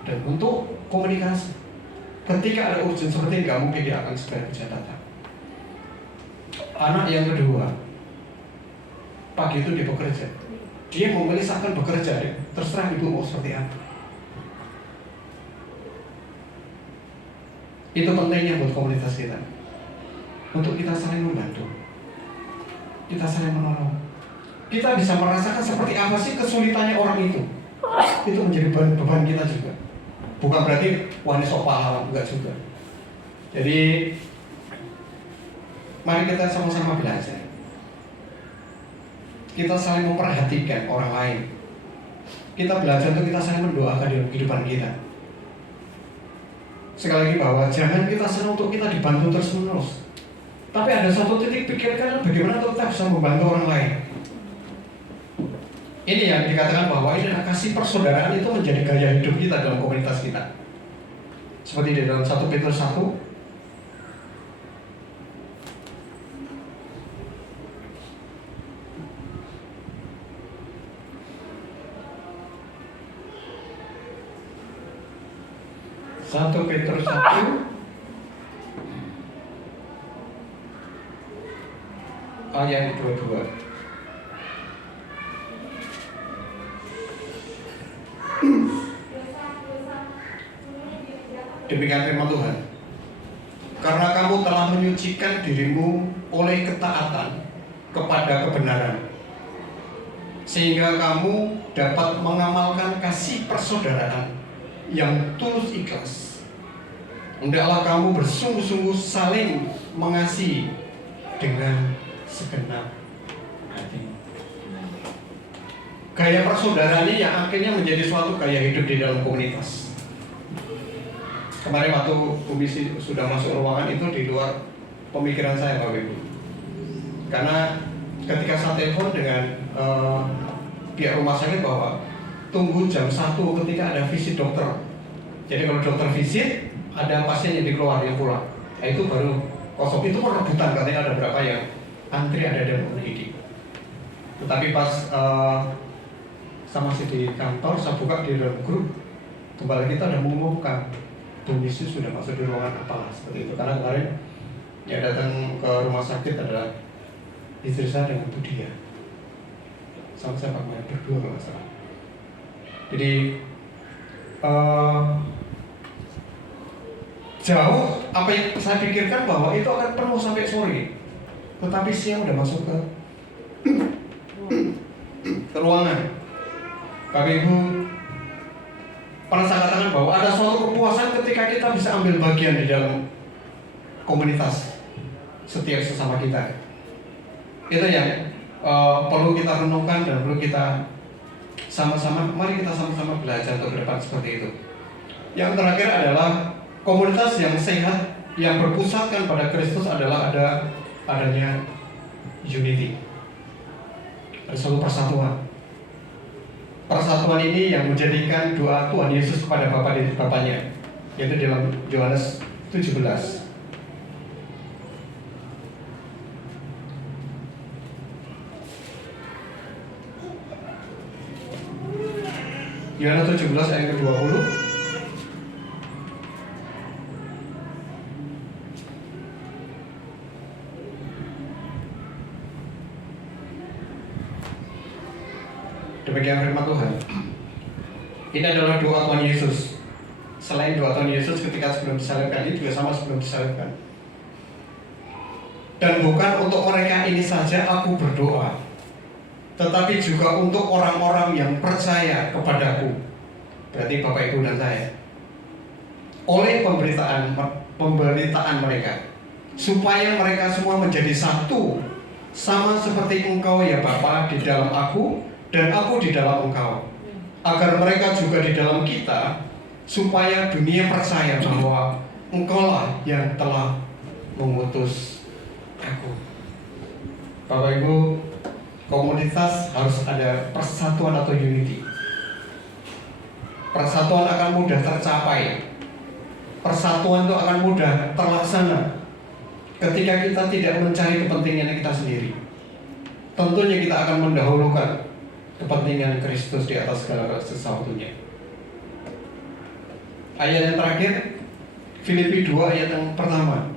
Dan untuk komunikasi, ketika ada urgen seperti ini, nggak mungkin dia akan segera bisa datang. Anak yang kedua, pagi itu dia bekerja. Dia memilih akan bekerja, terserah ibu mau seperti apa. Itu pentingnya buat komunitas kita, untuk kita saling membantu, kita saling menolong, kita bisa merasakan seperti apa sih kesulitannya orang itu. Itu menjadi beban kita juga. Bukan berarti wah ini sok pahlawan, enggak juga. Jadi mari kita sama-sama belajar. Kita saling memperhatikan orang lain. Kita belajar untuk kita saling mendoakan dalam kehidupan kita. Sekali lagi bahwa jangan kita senang untuk kita dibantu terus-menerus. Tapi ada satu titik pikirkan bagaimana kita bisa membantu orang lain. Ini yang dikatakan bahwa ini kasih persaudaraan itu menjadi gaya hidup kita dalam komunitas kita. Seperti di dalam 1 Petrus 1. Satu Petrus 1 ayat 22. Demikian firman Tuhan. Karena kamu telah menyucikan dirimu oleh ketaatan kepada kebenaran, sehingga kamu dapat mengamalkan kasih persaudaraan yang tulus ikhlas. Hendaklah kamu bersungguh-sungguh saling mengasihi dengan segenap hati. Gaya persaudaraan ini yang akhirnya menjadi suatu gaya hidup di dalam komunitas. Kemarin waktu komisi sudah masuk ruangan itu di luar pemikiran saya, Bapak Ibu. Karena ketika saya telepon dengan pihak rumah sakit bahwa tunggu jam 1 ketika ada visit dokter. Jadi kalau dokter visit, ada pasien yang dikeluar, yang pulang. Nah, itu baru kosong. Itu perebutan, katanya ada berapa yang antri ada dan menggigit. Tetapi pas saya masih di kantor, saya buka di dalam grup, kembali kita udah mengumumkan Bung Yesus sudah masuk di ruangan apalah seperti itu. Karena kemarin yang datang ke rumah sakit adalah istri saya dengan Budia. Sama saya pakai berdua kalau nggak salah. Jadi jauh apa yang saya pikirkan bahwa itu akan penuh sampai sore. Tetapi siang udah masuk ke ruangan. Bapak Ibu, pernah saya katakan bahwa ada suatu kepuasan ketika kita bisa ambil bagian di dalam komunitas setiap sesama kita. Itu yang perlu kita renungkan dan perlu kita mari kita sama-sama belajar untuk ke depan seperti itu. Yang terakhir adalah komunitas yang sehat, yang berpusatkan pada Kristus adalah adanya unity. Ada suatu persatuan. Persatuan ini yang menjadikan doa Tuhan Yesus kepada Bapaknya, yaitu dalam Yohanes 17. Yohanes 17 ayat ke-20. Demikian firman Tuhan. Ini adalah doa Tuhan Yesus. Selain doa Tuhan Yesus ketika sebelum disalibkan, ini juga sama sebelum disalibkan. Dan bukan untuk mereka ini saja aku berdoa, tetapi juga untuk orang-orang yang percaya kepadaku. Berarti Bapak Ibu dan saya. Oleh pemberitaan mereka, supaya mereka semua menjadi satu, sama seperti Engkau ya Bapa di dalam aku dan aku di dalam Engkau, agar mereka juga di dalam kita, supaya dunia percaya bahwa Engkaulah yang telah mengutus aku. Bapak Ibu, komunitas harus ada persatuan atau unity. Persatuan akan mudah tercapai. Persatuan itu akan mudah terlaksana ketika kita tidak mencari kepentingan kita sendiri. Tentunya kita akan mendahulukan kepentingan Kristus di atas segala sesuatunya. Ayat yang terakhir, Filipi 2 ayat yang pertama.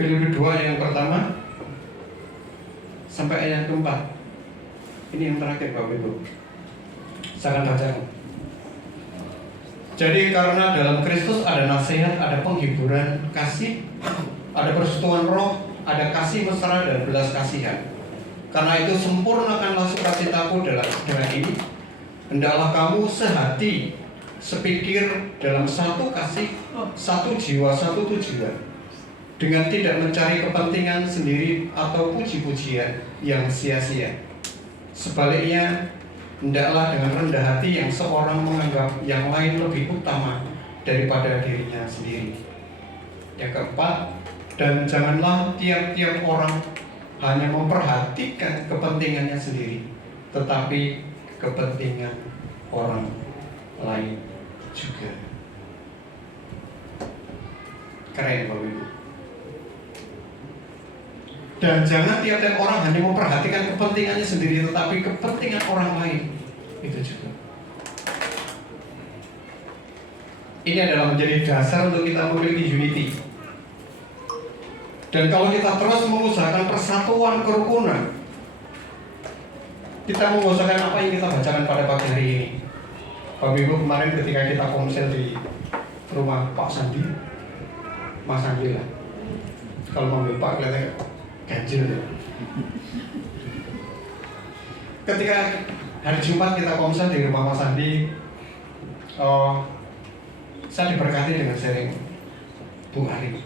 Filipi 2 yang pertama sampai ayat keempat. Ini yang terakhir Bapak Ibu. Saya akan bacakan. Jadi karena dalam Kristus ada nasihat, ada penghiburan kasih, ada persekutuan roh, ada kasih mesra dan belas kasihan. Karena itu sempurnakanlah sukacitaku dengan ini. Hendaklah kamu sehati, sepikir dalam satu kasih, satu jiwa, satu tujuan, dengan tidak mencari kepentingan sendiri atau puji-pujian yang sia-sia. Sebaliknya, hendaklah dengan rendah hati yang seorang menganggap yang lain lebih utama daripada dirinya sendiri. Yang keempat, dan janganlah tiap-tiap orang hanya memperhatikan kepentingannya sendiri, tetapi kepentingan orang lain juga. Keren Bapak Ibu. Dan jangan tiap-tiap orang hanya memperhatikan kepentingannya sendiri, tetapi kepentingan orang lain itu juga. Ini adalah menjadi dasar untuk kita memiliki unity. Dan kalau kita terus mengusahakan persatuan kerukunan, kita mengusahakan apa yang kita bacakan pada pagi hari ini. Bapak Ibu, kemarin ketika kita komsel di rumah Pak Sandi, Mas Sandi lah. Kalau manggil Pak kelihatannya ganjil ya. Ketika hari Jumat kita komsel di rumah Mas Sandi, saya diberkati dengan sharing Bu Ari.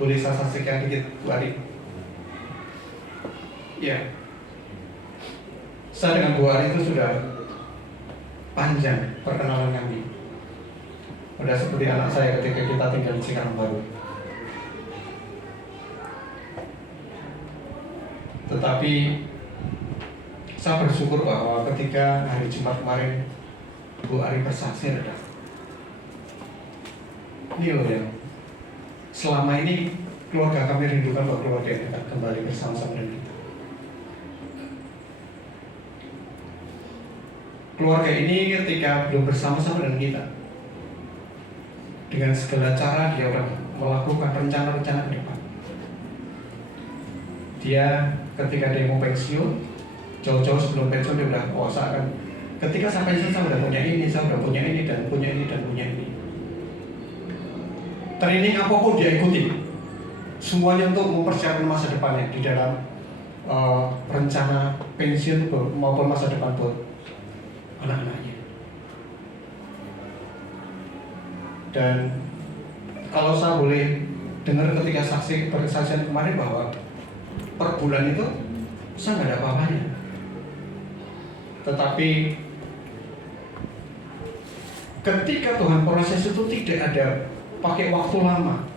Boleh saya saksikan dikit Bu Ari? Ya, saya dengan Bu Ari itu sudah panjang perkenalan kami. Udah seperti anak saya ketika kita tinggal di Cikarang Baru. Tetapi saya bersyukur bahwa ketika hari Jumat kemarin Bu Ari bersaksi ada. Ini loh ya, selama ini keluarga kami rindukan bahwa keluarga ini akan kembali bersama-sama dengan kita. Keluarga ini ketika belum bersama-sama dengan kita, dengan segala cara dia melakukan rencana-rencana ke depan. Dia ketika dia mau pensiun, jauh-jauh sebelum pensiun dia udah saya akan ketika saya pensiun saya udah punya ini, saya udah punya ini dan punya ini dan punya ini. Training apapun dia ikuti, semuanya untuk mempersiapkan masa depannya di dalam rencana pensiun maupun masa depan buat anak-anaknya. Dan kalau saya boleh dengar ketika persaksian kemarin bahwa per bulan itu saya nggak ada apa-apanya, tetapi ketika Tuhan proses itu tidak ada pakai waktu lama.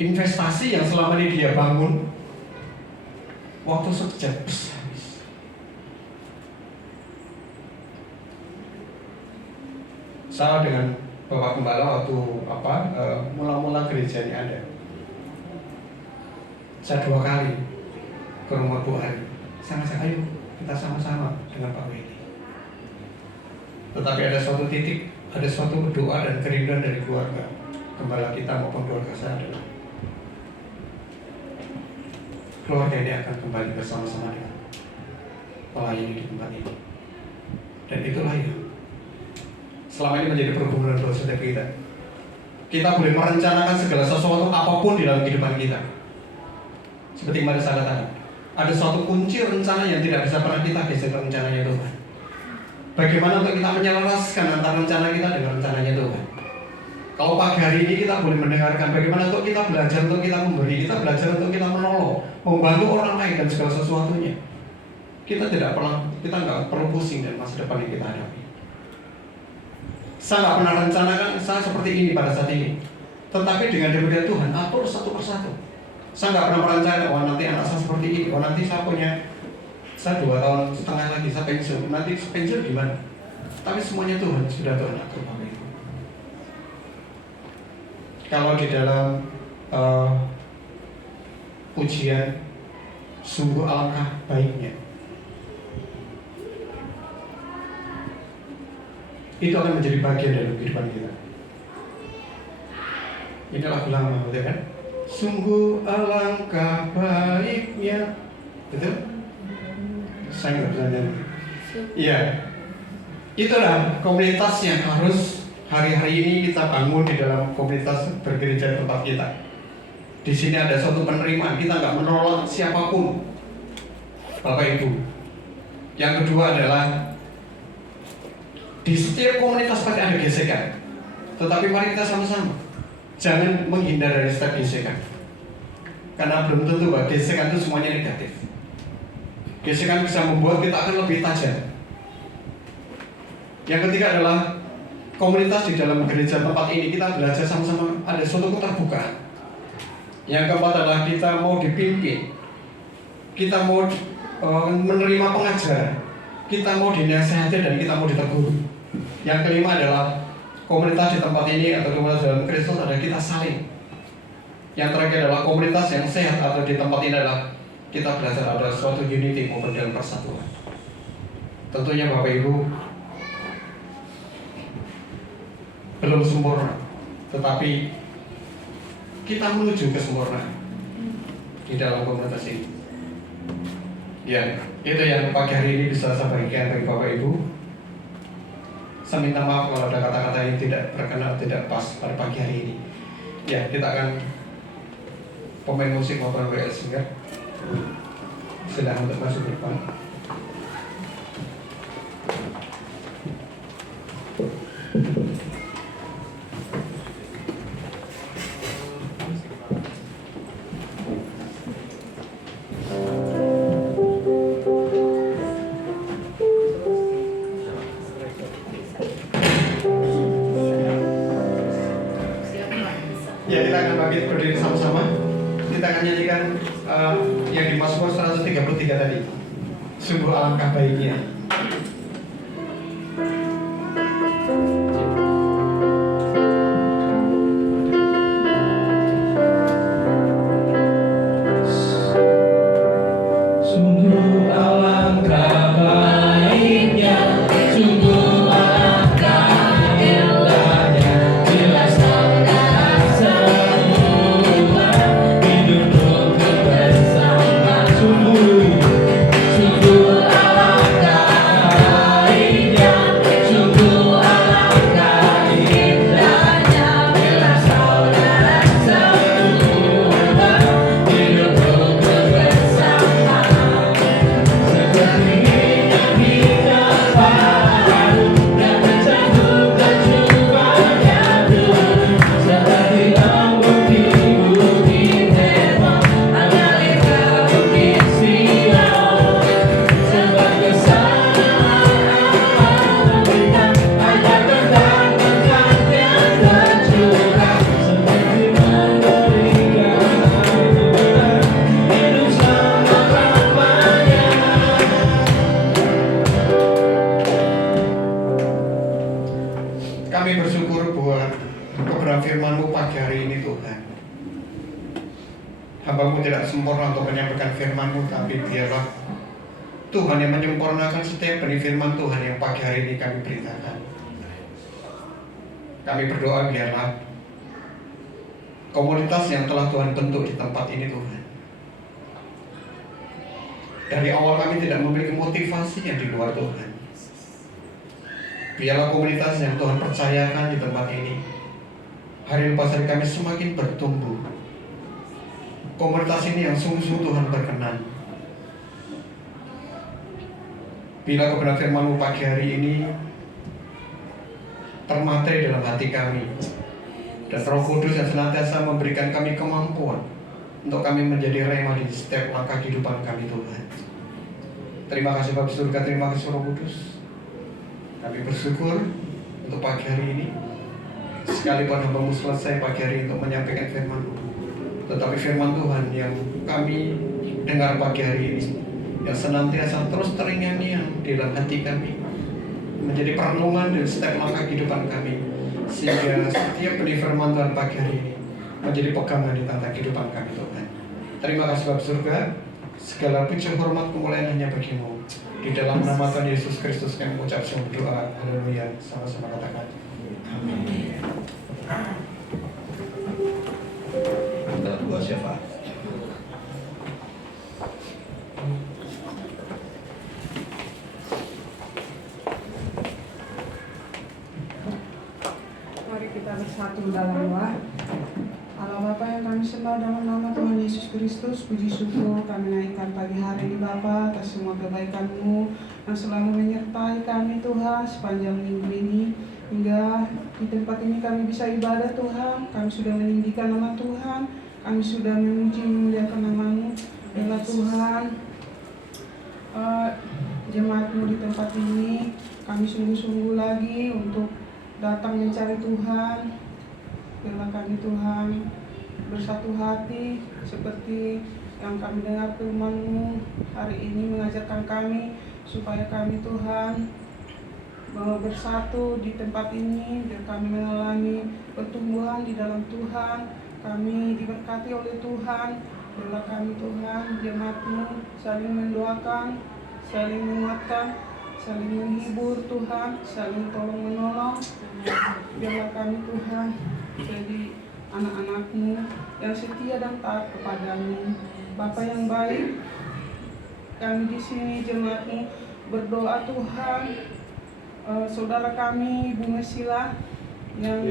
Investasi yang selama ini dia bangun, waktu sekejap habis. Saya dengan Bapak Gembala waktu mula-mula gereja ini ada. Saya 2 kali ke rumah Bu Ari. Saya ngajak, ayo kita sama-sama dengan Pak Weli. Tetapi ada suatu titik, ada suatu doa dan kerinduan dari keluarga Gembala kita maupun keluarga saya adalah keluarga ini akan kembali bersama-sama dengan pelayani di tempat ini. Dan itulah yang selama ini menjadi perhubungan setiap kita. Kita boleh merencanakan segala sesuatu apapun di dalam kehidupan kita. Seperti kemarin saya katakan, ada suatu kunci rencana yang tidak bisa pernah kita geser rencananya Tuhan. Bagaimana untuk kita menyelaraskan antara rencana kita dengan rencananya Tuhan. Kalau pagi hari ini kita boleh mendengarkan bagaimana untuk kita belajar, untuk kita memberi, kita belajar untuk kita menolong, membantu orang lain dan segala sesuatunya. Kita nggak perlu pusing dengan masa depan yang kita hadapi. Saya nggak pernah rencanakan saya seperti ini pada saat ini, tetapi dengan demikian Tuhan atur satu persatu. Saya nggak pernah merencanakan, nanti anak saya seperti ini, nanti saya 2 tahun setengah lagi saya pensiun, nanti pensiun gimana? Tapi semuanya Tuhan sudah Tuhan atur. Kalau di dalam ujian, sungguh alangkah baiknya. Itu akan menjadi bagian dari kehidupan kita. Ini lagu lama, betul kan? Sungguh alangkah baiknya, betul? Saya nggak bisa nyanyi. Iya, itulah komunitas yang harus hari-hari ini kita bangun di dalam komunitas bergereja tempat kita. Di sini ada suatu penerimaan, kita nggak menolak siapapun, Bapak Ibu. Yang kedua adalah di setiap komunitas pasti ada gesekan, tetapi mari kita sama-sama jangan menghindar dari setiap gesekan, karena belum tentu bahwa gesekan itu semuanya negatif. Gesekan bisa membuat kita akan lebih tajam. Yang ketiga adalah komunitas di dalam gereja tempat ini kita belajar sama-sama ada suatu keterbukaan. Yang keempat adalah kita mau dipimpin, kita mau menerima pengajaran, kita mau dinasihati dan kita mau ditegur. Yang kelima adalah komunitas di tempat ini atau komunitas dalam Kristus adalah kita saling. Yang terakhir adalah komunitas yang sehat atau di tempat ini adalah kita belajar ada suatu unity maupun dalam persatuan. Tentunya Bapak Ibu belum sempurna, tetapi kita menuju kesempurnaan di dalam komunitas ini. Ya, itu yang pagi hari ini bisa saya bagikan bagi Bapak Ibu. Saya minta maaf kalau ada kata-kata yang tidak berkenan, tidak pas pada pagi hari ini. Ya, kita akan pemain musik maupun WL singer sedang untuk masuk ke depan. Ya, kita akan bangkit berdiri sama-sama. Kita akan nyanyikan yang di Mazmur 133 tadi. Sungguh alangkah baiknya. Sungguh alangkah baiknya, sungguh alangkah indahnya, bila saudara semua hidup rukun bersama. Sungguh alangkah baiknya, sungguh alangkah indahnya, bila saudara semua hidup rukun bersama. Kami bersyukur buat kebenaran firman-Mu pagi hari ini Tuhan. Hamba-Mu tidak sempurna untuk menyampaikan firman-Mu, tapi biarlah Tuhan yang menyempurnakan setiap benih firman Tuhan yang pagi hari ini kami beritakan. Kami berdoa biarlah komunitas yang telah Tuhan bentuk di tempat ini Tuhan, dari awal kami tidak memiliki motivasi yang di luar Tuhan. Biarlah komunitas yang Tuhan percayakan di tempat ini hari lepas hari kami semakin bertumbuh. Komunitas ini yang sungguh-sungguh Tuhan berkenan. Bila kebenaran firman-Mu pagi hari ini termateri dalam hati kami, dan Roh Kudus yang senantiasa memberikan kami kemampuan untuk kami menjadi rema di setiap langkah kehidupan kami Tuhan. Terima kasih Bapa Surga, terima kasih Roh Kudus. Kami bersyukur untuk pagi hari ini. Sekalipun hamba-Mu selesai pagi hari untuk menyampaikan firman-Mu, tetapi firman Tuhan yang kami dengar pagi hari ini, yang senantiasa terus terngiang-ngiang di dalam hati kami, menjadi perenungan dari setiap langkah kehidupan kami, sehingga setiap benih firman Tuhan pagi hari ini menjadi pegangan di tengah kehidupan kami Tuhan. Terima kasih Bapa Surga. Segala puji hormat kemuliaan hanya bagi-Mu. Di dalam nama Tuhan Yesus Kristus kami mengucap sebuah doa. Haleluya. Sama-sama katakan. Amin. sembah dalam nama Tuhan Yesus Kristus. Puji syukur kami naikkan pagi hari ini Bapa atas semua kebaikan-Mu yang selalu menyertai kami Tuhan sepanjang minggu ini. Hingga di tempat ini kami bisa ibadah Tuhan. Kami sudah meninggikan nama Tuhan. Kami sudah memuji memuliakan nama-Mu. Biarlah Tuhan jemaat-Mu di tempat ini, kami sungguh-sungguh lagi untuk datang mencari Tuhan. Biarlah kami Tuhan bersatu hati seperti yang kami dengar firman-Mu hari ini mengajarkan kami supaya kami Tuhan bersatu di tempat ini, biar kami mengalami pertumbuhan di dalam Tuhan. Kami diberkati oleh Tuhan. Biarlah kami Tuhan jemaat-Mu saling mendoakan, saling menguatkan, saling menghibur Tuhan, saling tolong menolong. Biarlah kami Tuhan jadi anak-anak-Mu yang setia dan taat kepada-Mu. Bapa yang baik, kami di sini jemaat-Mu berdoa Tuhan, saudara kami Ibu Mesila yang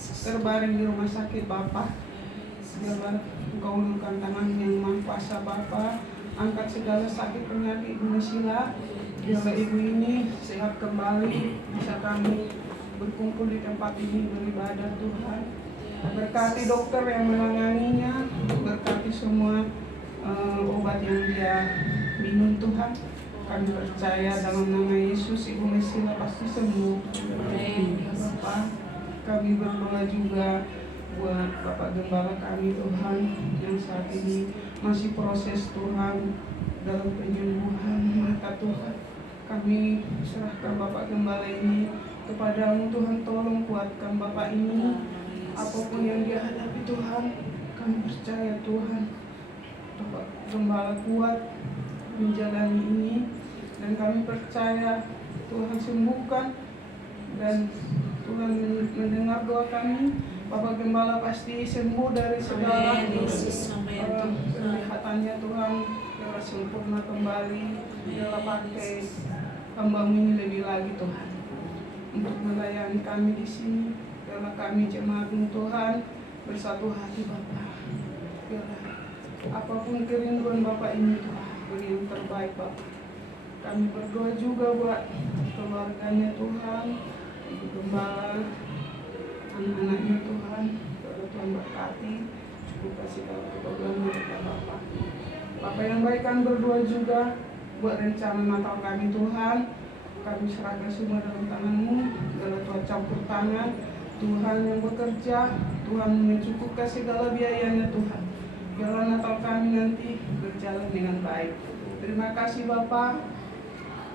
terbaring di rumah sakit Bapa. Biarlah Engkau ulurkan tangan yang maha kuasa Bapa, angkat segala sakit penyakit Ibu Mesila. Biarlah Ibu ini sehat kembali, bisa kami berkumpul di tempat ini beribadah Tuhan. Berkati dokter yang menanganinya, berkati semua obat yang dia minum Tuhan. Kami percaya dalam nama Yesus Ibu Mesila pasti sembuh. Bapak, kami berdoa juga buat Bapak Gembala kami Tuhan yang saat ini masih proses Tuhan dalam penyembuhan mata Tuhan. Kami serahkan Bapak Gembala ini kepada-Mu Tuhan, tolong kuatkan Bapak ini. Apapun yang dia hadapi Tuhan, kami percaya Tuhan Bapak Gembala kuat menjalani ini, dan kami percaya Tuhan sembuhkan, dan Tuhan mendengar doa kami. Bapak Gembala pasti sembuh dari segala penglihatannya Tuhan. Biarlah sempurna kembali, biarlah pakai hamba-Mu ini lebih lagi Tuhan untuk melayani kami di sini. Biarlah kami jemaat-Mu Tuhan bersatu hati Bapa. Biarlah apapun kerinduan Bapak ini Tuhan, beri yang terbaik Bapak. Kami berdoa juga buat keluarganya Tuhan, Ibu Gembala, anak-anaknya Tuhan. Biarlah Tuhan berkati, cukup kasih tahu kepada mereka Bapak. Bapak yang baik, kami berdoa juga buat rencana Natal kami Tuhan. Kami serahkan semua dalam tangan-Mu. Biarlah Tuhan campur tangan, Tuhan yang bekerja, Tuhan mencukupkan segala biayanya Tuhan. Biarlah Natal kami nanti berjalan dengan baik. Terima kasih Bapak.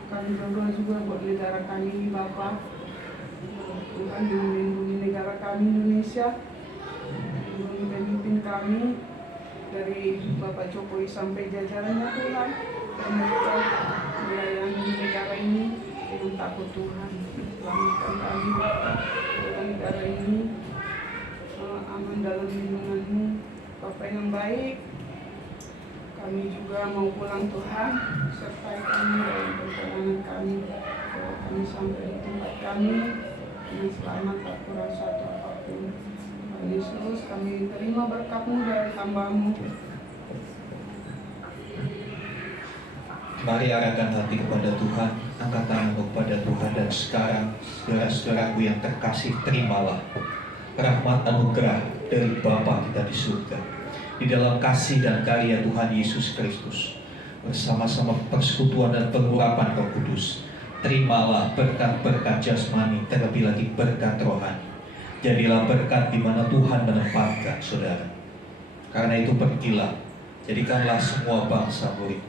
Kami berdoa juga buat negara kami Bapak. Tuhan yang melindungi negara kami Indonesia, melindungi pemimpin kami dari Bapak Jokowi sampai jajarannya Tuhan, dan mereka melayani negara ini dengan takut Tuhan. Selamatkan kami Bapak, dalam negara ini aman dalam lindungan-Mu Bapak yang baik. Kami juga mau pulang Tuhan, sertai kami dalam perjalanan kami. Kalau kami sampai di tempat kami dengan selamat, tak kurang satu apapun. Tuhan Yesus, kami terima berkat-Mu dari hamba-Mu. Mari arahkan hati kepada Tuhan, angkat tanganmu kepada Tuhan, dan sekarang saudara-saudaraku yang terkasih, terimalah rahmat anugerah dari Bapa kita di surga. Di dalam kasih dan karya Tuhan Yesus Kristus, bersama-sama persekutuan dan pengurapan Roh Kudus, terimalah berkat-berkat jasmani, terlebih lagi berkat rohani. Jadilah berkat di mana Tuhan menempatkan saudara. Karena itu pergilah, jadikanlah semua bangsa murid.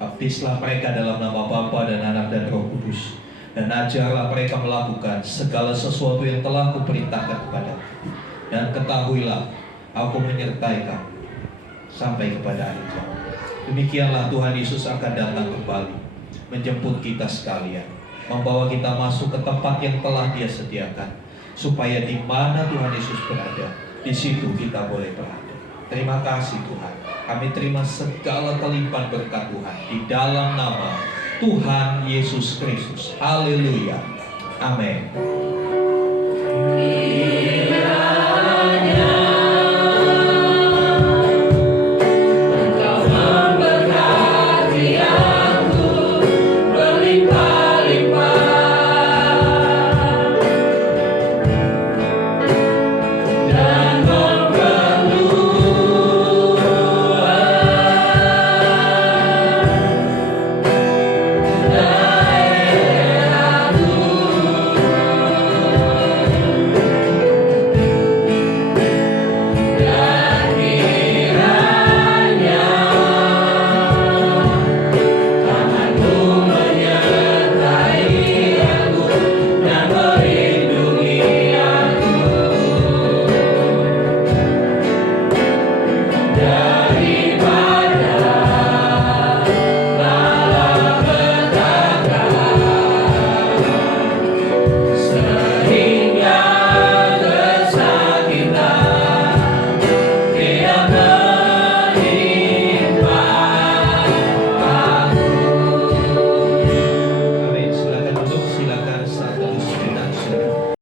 Baptislah mereka dalam nama Bapa dan Anak dan Roh Kudus, dan ajarlah mereka melakukan segala sesuatu yang telah Kuperintahkan kepadamu. Dan ketahuilah, Aku menyertai kamu sampai kepada akhir zaman. Demikianlah Tuhan Yesus akan datang kembali, menjemput kita sekalian, membawa kita masuk ke tempat yang telah Dia sediakan, supaya di mana Tuhan Yesus berada, di situ kita boleh berada. Terima kasih Tuhan. Kami terima segala kelimpahan berkat Tuhan di dalam nama Tuhan Yesus Kristus. Haleluya. Amin.